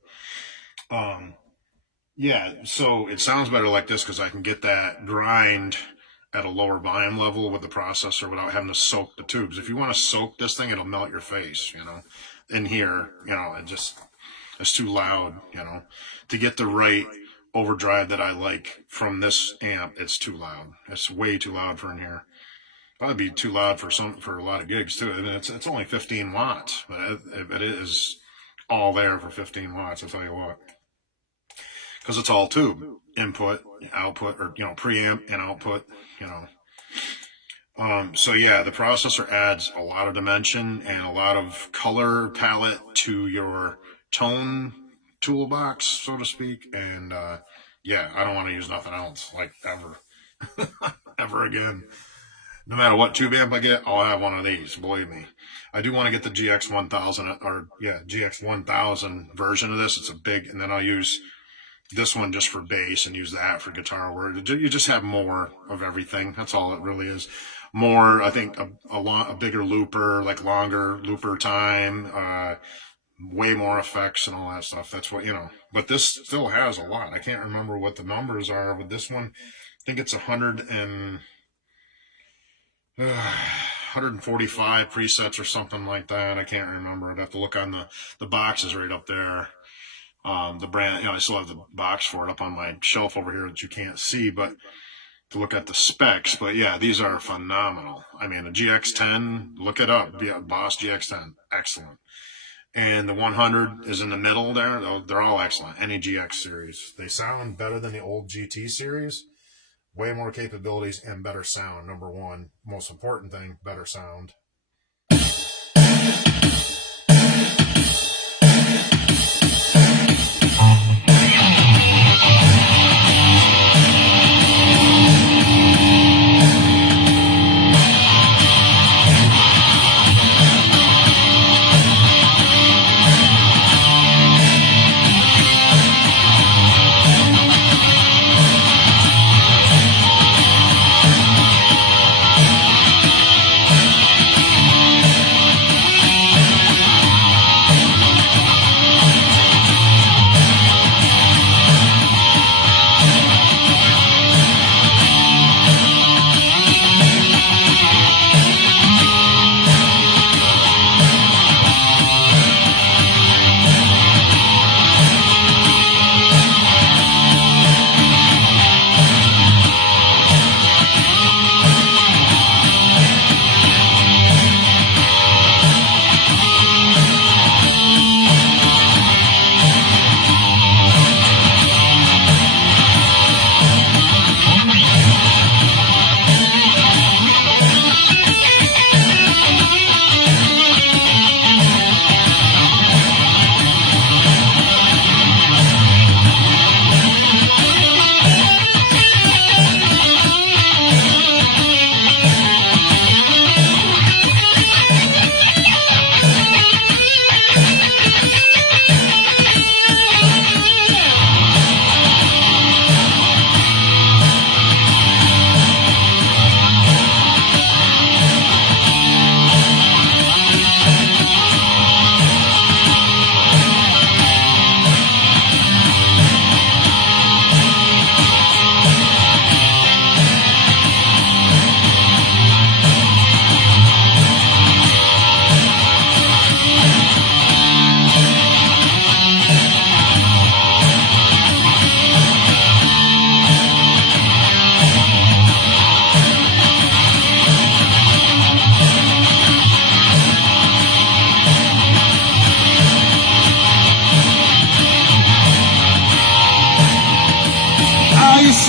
yeah. So it sounds better like this because I can get that grind at a lower volume level with the processor without having to soak the tubes. If you want to soak this thing, it'll melt your face, you know. In here, you know, it's too loud, you know. To get the right overdrive that I like from this amp, it's too loud. It's way too loud for in here. Probably be too loud for a lot of gigs too. I mean, it's only 15 watts, but it is all there for 15 watts. I'll tell you what, because it's all tube input, output, or you know, preamp and output, you know. So yeah, the processor adds a lot of dimension and a lot of color palette to your tone toolbox, so to speak. And yeah, I don't want to use nothing else, like ever, ever again. No matter what tube amp I get, I'll have one of these. Believe me, I do want to get the GX1000 version of this. It's a big, and then I'll use this one just for bass and use that for guitar. Where you just have more of everything. That's all it really is. More, I think, a bigger looper, like longer looper time, way more effects and all that stuff. That's what, you know. But this still has a lot. I can't remember what the numbers are with this one. I think it's 145 presets or something like that. I can't remember. I'd have to look on the boxes right up there. The brand, you know, I still have the box for it up on my shelf over here that you can't see, but to look at the specs. But yeah, these are phenomenal. I mean, the GX10, look it up. Boss GX10, excellent. And the 100 is in the middle there. They're all excellent. Any GX series. They sound better than the old GT series. Way more capabilities and better sound. Number one, most important thing, better sound.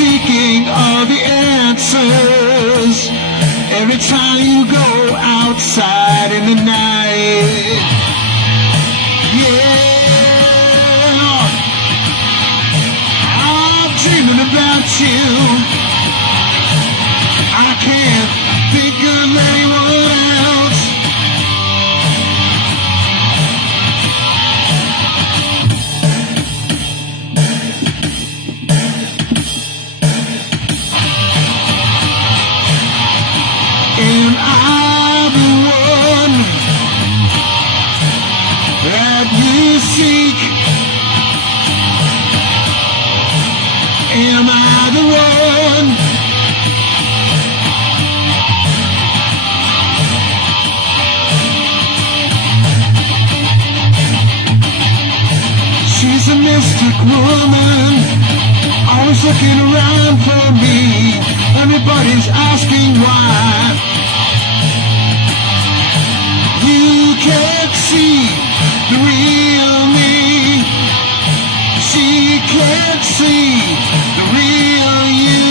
seeking all the answers every time you go outside in the night. Yeah, I'm dreaming about you. I can't think of anyone else. Am I the one that you seek? Am I the one? She's a mystic woman, always looking around for me. Everybody's asking why. You can't see the real me. She can't see the real you.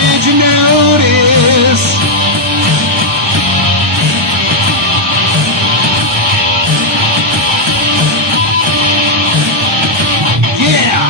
Did you notice? Yeah.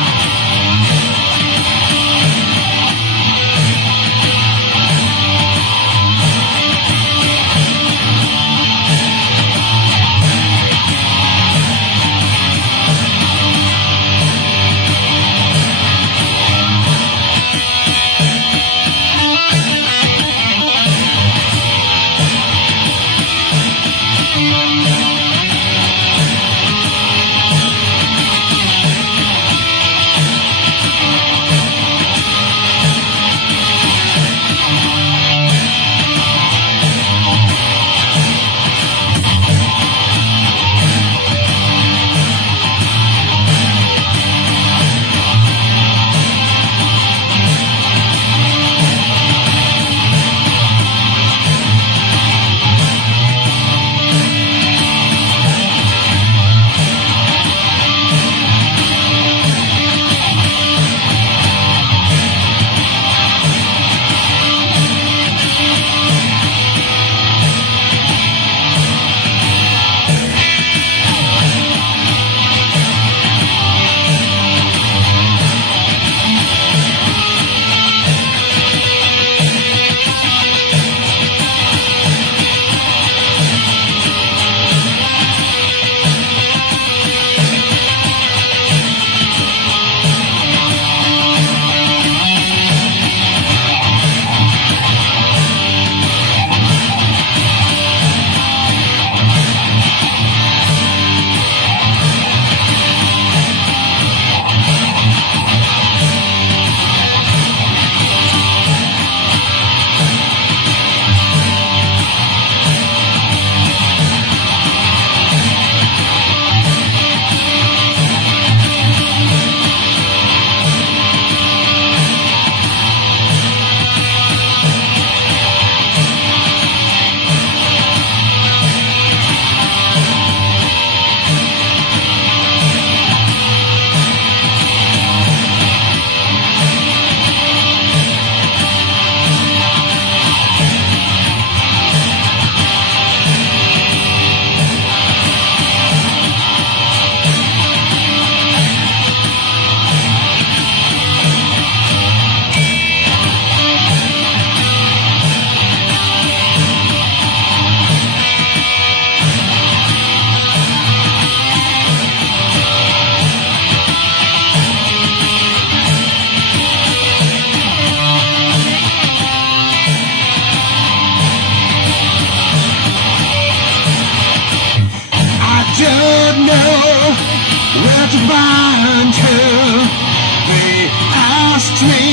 Don't know where to find her. They asked me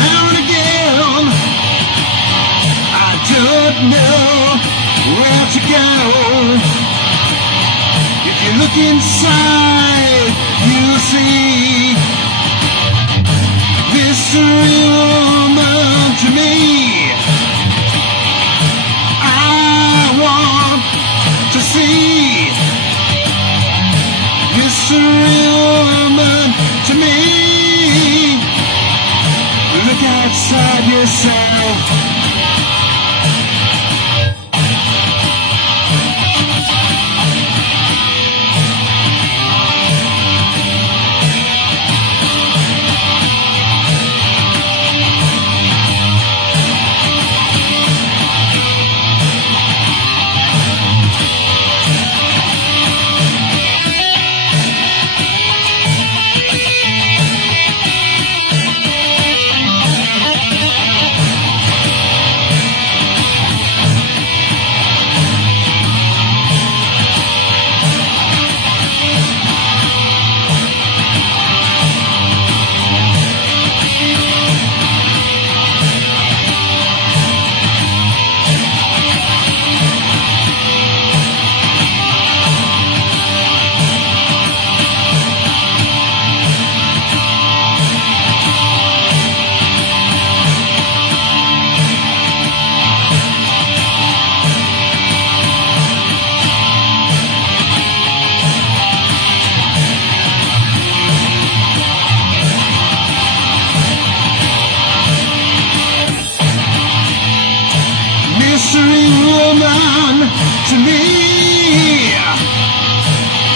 now and again. I don't know where to go. If you look inside, you'll see this woman to me. I want to see this woman to me. yourself. Mystery woman, to me,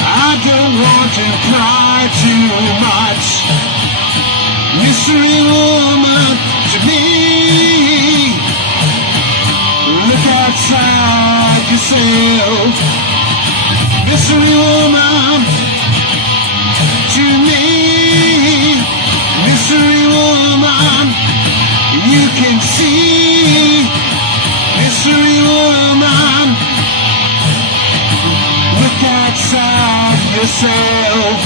I don't want to cry too much. Mystery woman, to me, look outside yourself. Mystery woman, to me, mystery woman, you can see. Mystery woman, look outside yourself.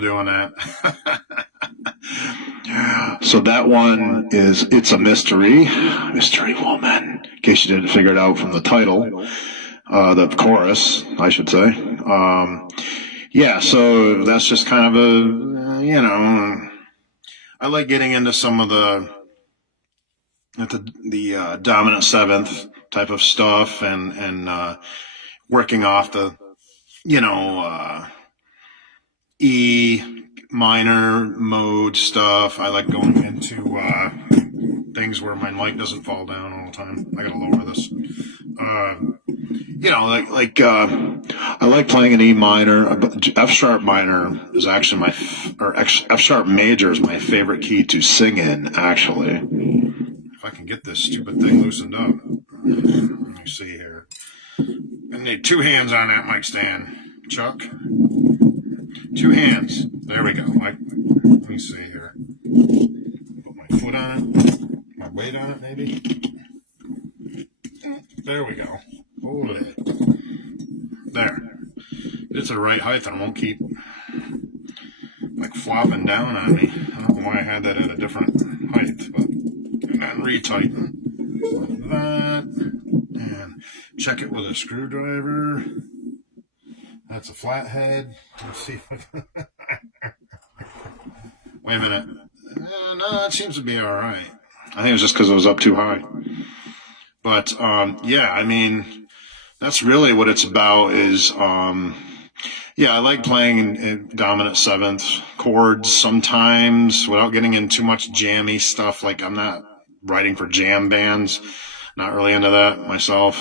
love doing that. So that one is It's a Mystery, Mystery Woman, in case you didn't figure it out from the title, the chorus, I should say. Yeah, so that's just kind of a, I like getting into some of the dominant seventh type of stuff and working off the, E minor mode stuff. I like going into things where my mic doesn't fall down all the time. I gotta lower this. I like playing an E minor. F sharp minor is actually F sharp major is my favorite key to sing in. Actually, if I can get this stupid thing loosened up. Let me see here. I need 2 hands on that mic stand, Chuck. 2 hands. There we go. Let me see here. Put my foot on it. My weight on it, maybe. There we go. Hold it. There. It's the right height and it won't keep flopping down on me. I don't know why I had that at a different height, but and then retighten like that. And check it with a screwdriver. That's a flathead. Let's see. Wait a minute. No, it seems to be all right. I think it was just because it was up too high. But yeah, I mean, that's really what it's about. Is yeah, I like playing in dominant seventh chords sometimes without getting in too much jammy stuff. Like I'm not writing for jam bands. Not really into that myself.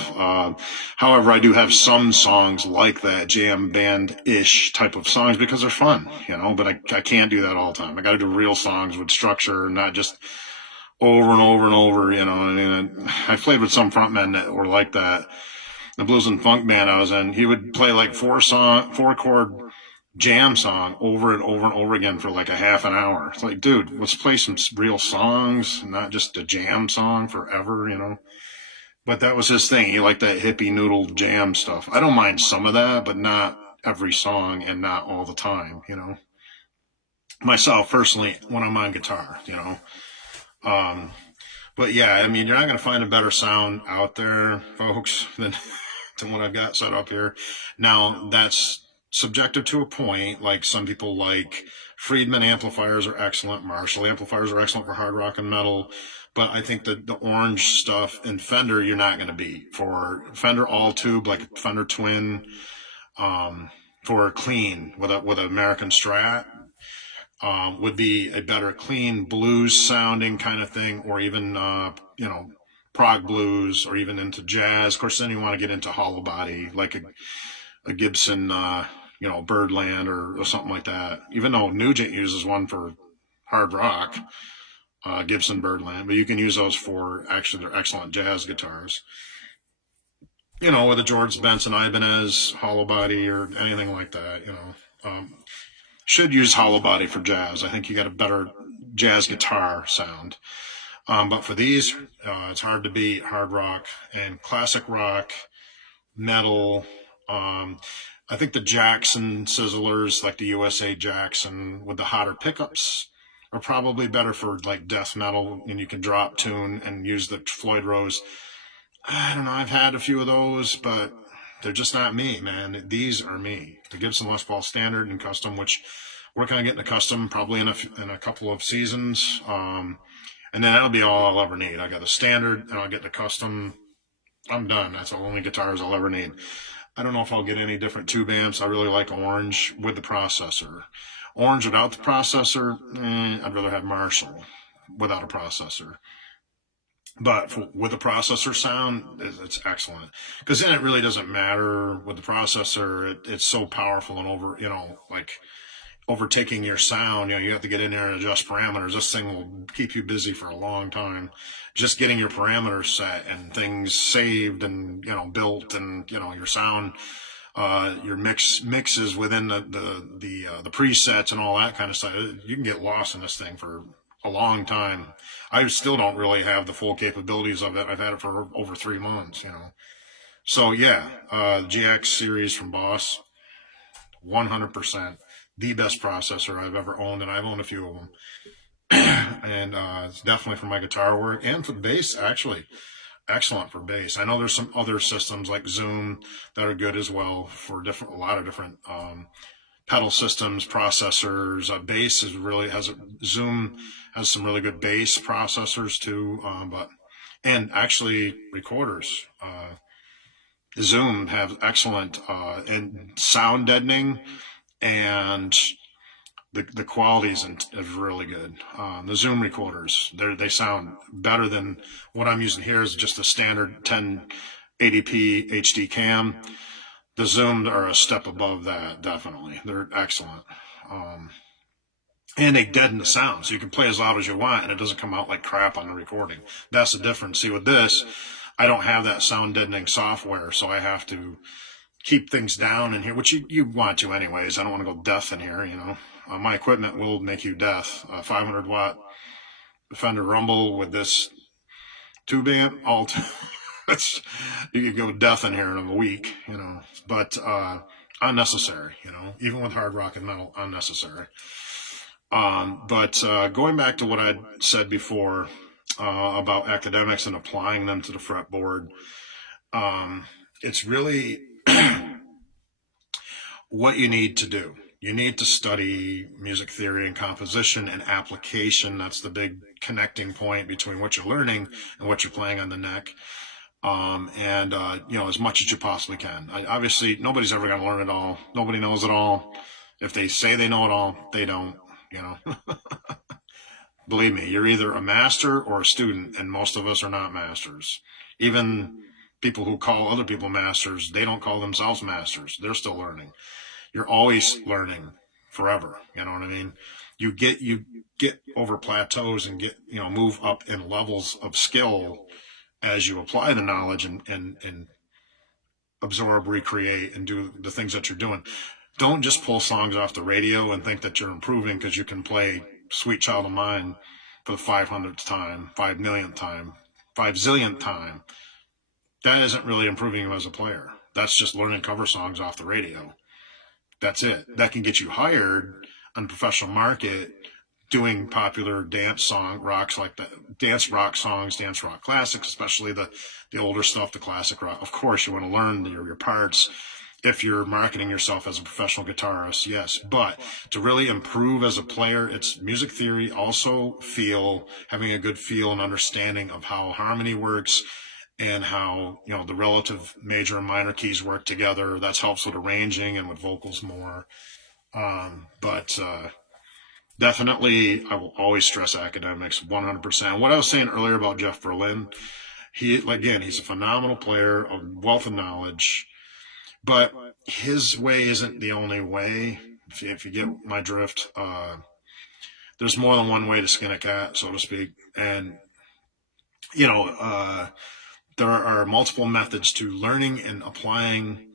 However, I do have some songs like that, jam band-ish type of songs because they're fun, but I can't do that all the time. I got to do real songs with structure, not just over and over and over, I mean, I played with some frontmen that were like that. The blues and funk band I was in, he would play like 4-chord jam song over and over and over again for like a half an hour. It's like, dude, let's play some real songs, not just a jam song forever, But that was his thing. He liked that hippie noodle jam stuff. I don't mind some of that, but not every song and not all the time, Myself, personally, when I'm on guitar, But yeah, I mean, you're not going to find a better sound out there, folks, than what I've got set up here. Now, that's subjective to a point. Like some people like Friedman amplifiers are excellent. Marshall amplifiers are excellent for hard rock and metal. But I think that the orange stuff in Fender, you're not going to beat. For Fender all tube, like Fender Twin, for clean with an American Strat, would be a better clean blues sounding kind of thing, or even, prog blues, or even into jazz. Of course, then you want to get into hollow body, like a Gibson, Birdland or something like that. Even though Nugent uses one for hard rock, Gibson Birdland, but you can use those for, actually, they're excellent jazz guitars. With a George Benson Ibanez hollow body or anything like that, should use hollow body for jazz. I think you got a better jazz guitar sound. But for these, it's hard to beat hard rock and classic rock, metal. I think the Jackson Sizzlers, like the USA Jackson with the hotter pickups, are probably better for like death metal, and you can drop tune and use the Floyd Rose. I don't know. I've had a few of those, but they're just not me, man. These are me. The Gibson Les Paul Standard and Custom, which we're kind of getting a custom probably in a couple of seasons. And then that'll be all I'll ever need. I got a standard and I'll get the custom. I'm done. That's the only guitars I'll ever need. I don't know if I'll get any different tube amps. I really like orange with the processor. Orange without the processor, I'd rather have Marshall without a processor. But with the processor sound, it's excellent. Because then it really doesn't matter with the processor. It's so powerful and overtaking your sound. You have to get in there and adjust parameters. This thing will keep you busy for a long time. Just getting your parameters set and things saved and, built and, your sound, your mixes within the presets and all that kind of stuff. You can get lost in this thing for a long time. I still don't really have the full capabilities of it. I've had it for over 3 months, So yeah, GX series from Boss, 100%. the best processor I've ever owned, and I've owned a few of them. And it's definitely for my guitar work and for the bass, actually. Excellent for bass. I know there's some other systems like Zoom that are good as well for a lot of different pedal systems, processors. Bass is really Zoom has some really good bass processors too, and actually recorders. Zoom have excellent and sound deadening, and the quality is really good. The Zoom recorders, they sound better than what I'm using here is just a standard 1080p HD cam. The Zooms are a step above that, definitely. They're excellent. And they deaden the sound, so you can play as loud as you want, and it doesn't come out like crap on the recording. That's the difference. See, with this, I don't have that sound deadening software, so I have to keep things down in here, which you want to anyways. I don't want to go deaf in here, you know. My equipment will make you deaf. 500 watt Fender Rumble with this tube amp, you could go deaf in here in a week, you know. But unnecessary, you know, even with hard rock and metal, unnecessary. But going back to what I said before about academics and applying them to the fretboard, it's really what you need to do. You need to study music theory and composition and application. That's the big connecting point between what you're learning and what you're playing on the neck. You know, as much as you possibly can. Obviously, nobody's ever going to learn it all. Nobody knows it all. If they say they know it all, they don't, you know. Believe me, you're either a master or a student, and most of us are not masters. Even people who call other people masters, they don't call themselves masters. They're still learning. You're always learning forever. You know what I mean? You get over plateaus and move up in levels of skill as you apply the knowledge and absorb, recreate, and do the things that you're doing. Don't just pull songs off the radio and think that you're improving because you can play Sweet Child of Mine for the 500th time, 5 millionth time, 5 zillionth time. That isn't really improving you as a player. That's just learning cover songs off the radio. That's it. That can get you hired on the professional market doing popular dance rock songs, dance rock classics, especially the older stuff, the classic rock. Of course, you want to learn your parts if you're marketing yourself as a professional guitarist, yes. But to really improve as a player, it's music theory, also having a good feel and understanding of how harmony works and how, the relative major and minor keys work together. That helps with arranging and with vocals more. Definitely, I will always stress academics 100%. What I was saying earlier about Jeff Berlin, he's a phenomenal player, a wealth of knowledge, but his way isn't the only way. If you get my drift, there's more than one way to skin a cat, so to speak. And, there are multiple methods to learning and applying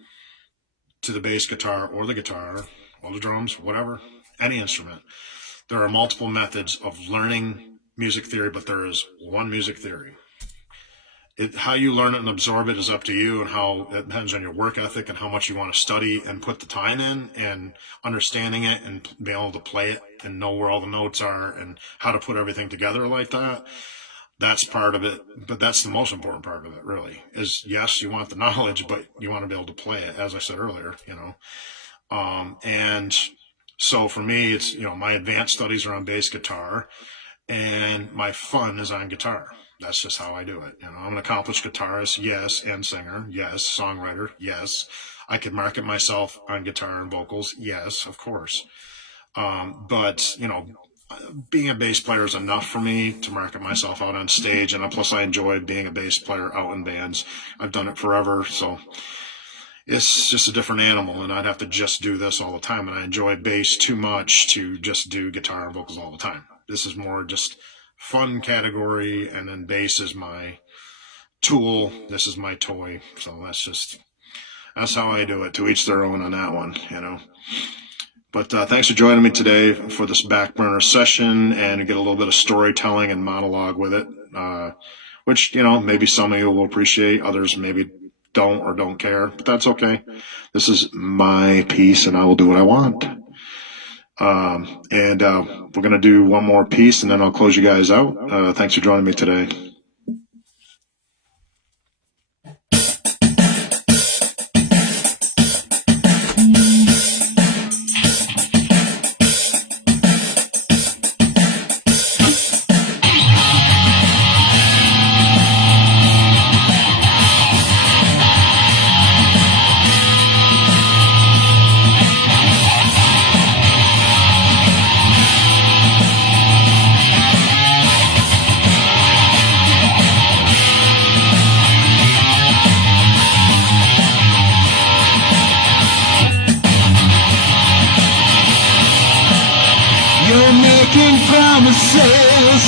to the bass guitar or the guitar or the drums, whatever, any instrument. There are multiple methods of learning music theory, but there is one music theory. How you learn it and absorb it is up to you, and how it depends on your work ethic and how much you want to study and put the time in and understanding it and being able to play it and know where all the notes are and how to put everything together like that. That's part of it, but that's the most important part of it, really, is yes, you want the knowledge, but you want to be able to play it, as I said earlier, and so for me, it's, my advanced studies are on bass guitar and my fun is on guitar. That's just how I do it. I'm an accomplished guitarist, yes, and singer, yes, songwriter, yes. I could market myself on guitar and vocals, yes, of course. But being a bass player is enough for me to market myself out on stage, and plus I enjoy being a bass player out in bands. I've done it forever, so it's just a different animal, and I'd have to just do this all the time, and I enjoy bass too much to just do guitar and vocals all the time. This is more just fun category, and then bass is my tool. This is my toy, so that's how I do it. To each their own on that one, But thanks for joining me today for this Backburner session, and get a little bit of storytelling and monologue with it, which, maybe some of you will appreciate, others maybe don't or don't care, but that's okay. This is my piece, and I will do what I want. And we're going to do one more piece, and then I'll close you guys out. Thanks for joining me today. You're making promises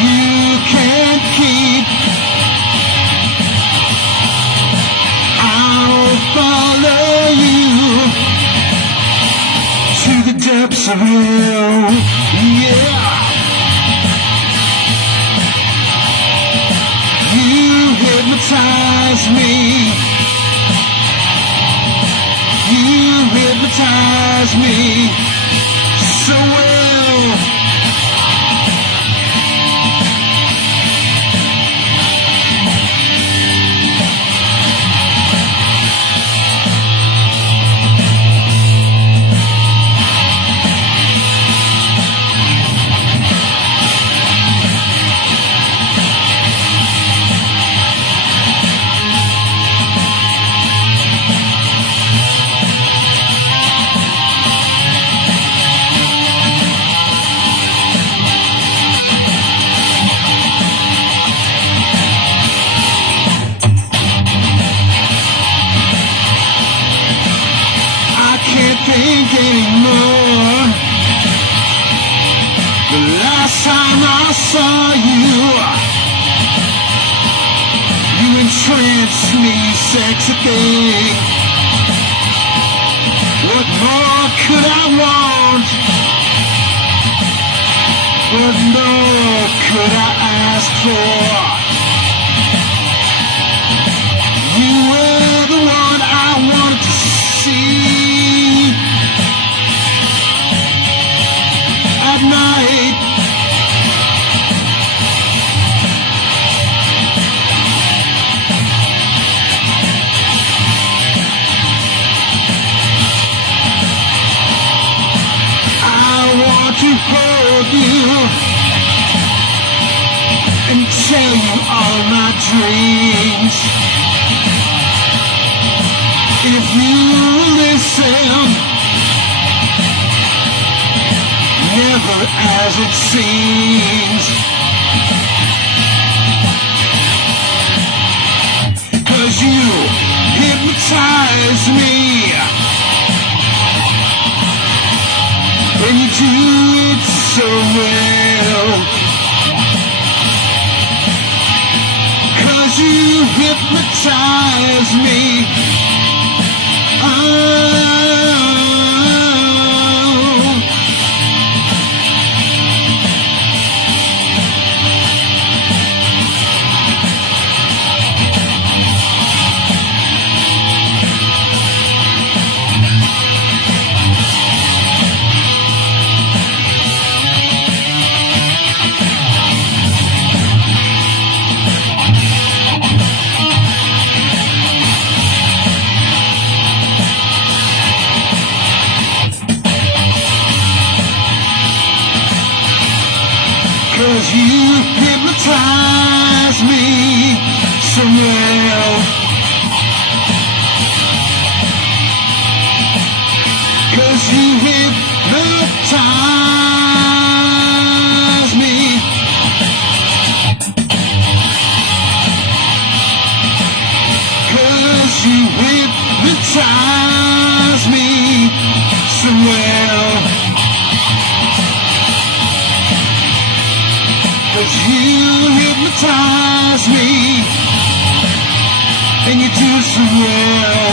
you can't keep. I'll follow you to the depths of hell. Yeah. You hypnotize me. You hypnotize me so well. Think anymore. The last time I saw you, you entranced me, sexy thing. What more could I want? What more could I ask for? You were the one I wanted to see. At night, I want to hold you and tell you all my dreams. If you listen, never as it seems. 'Cause you hypnotize me, and you do it so well. 'Cause you hypnotize me. Cause you hypnotize me so well. Cause you hypnotize me. Cause you hypnotize me so well. Cause you hypnotize me, and you do so well.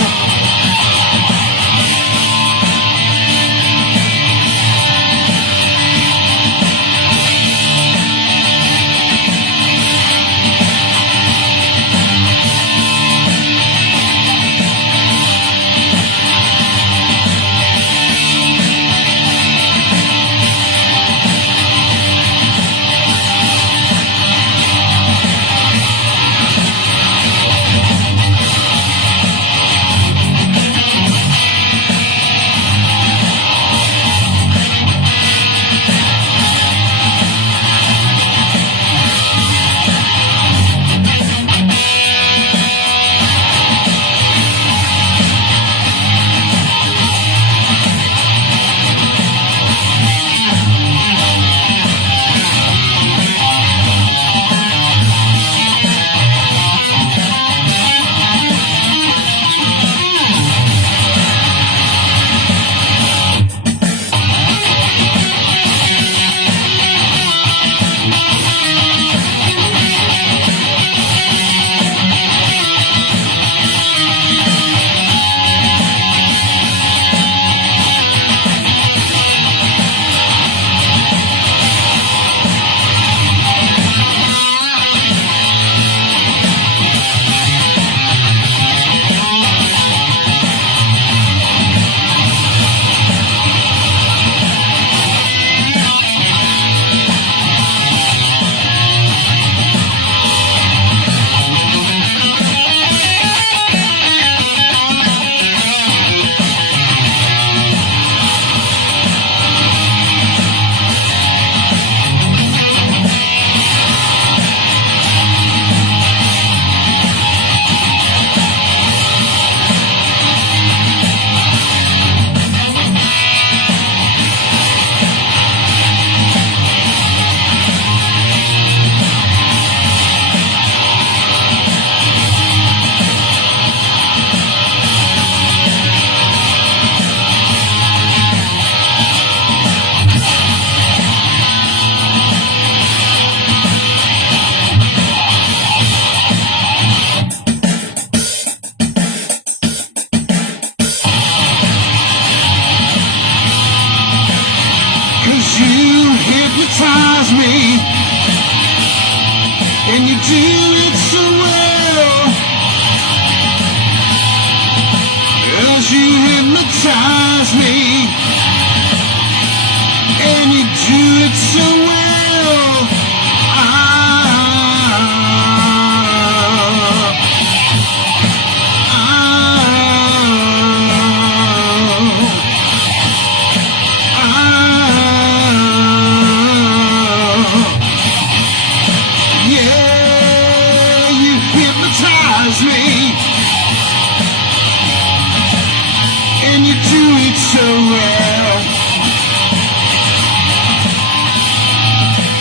hypnotize me, and you do it so well. As you hypnotize me, and you do it so well. Yeah, you hypnotize me, and you do it so well.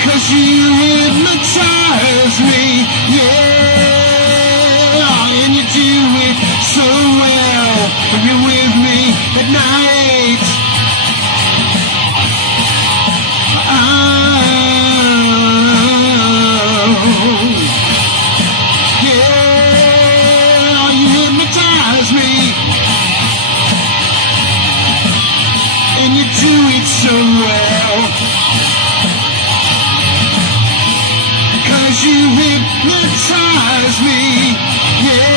'Cause you hypnotize me, yeah, and you do it so well. When you're with me at night, yeah, you hypnotize me, and you do it so well. 'Cause you hypnotize me, yeah,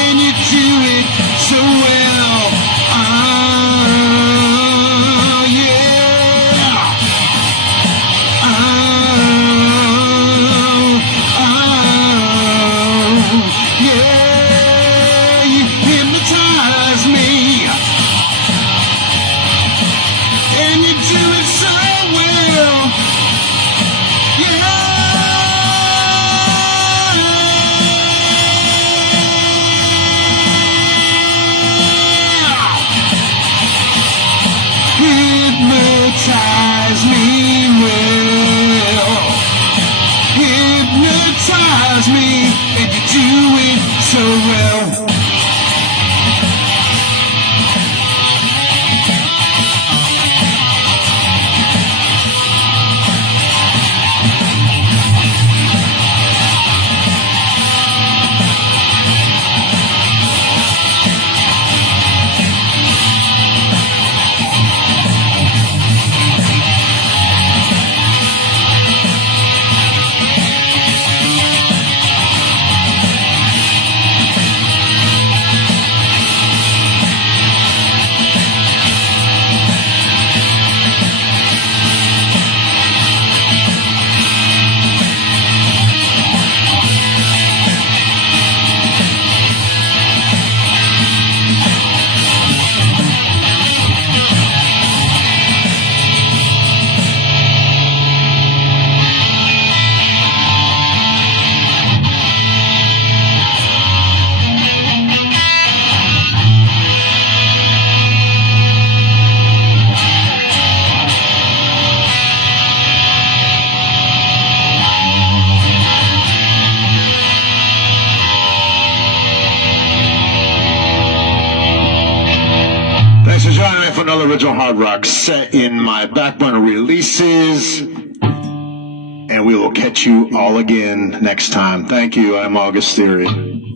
and you do it so well. Yeah. Yeah, you hypnotize me, and you do it so well. Hypnotize me well. Hypnotize me, and you do it so well. Thanks for joining me for another original hard rock set in my Backburner releases. And we will catch you all again next time. Thank you. I'm August Theory.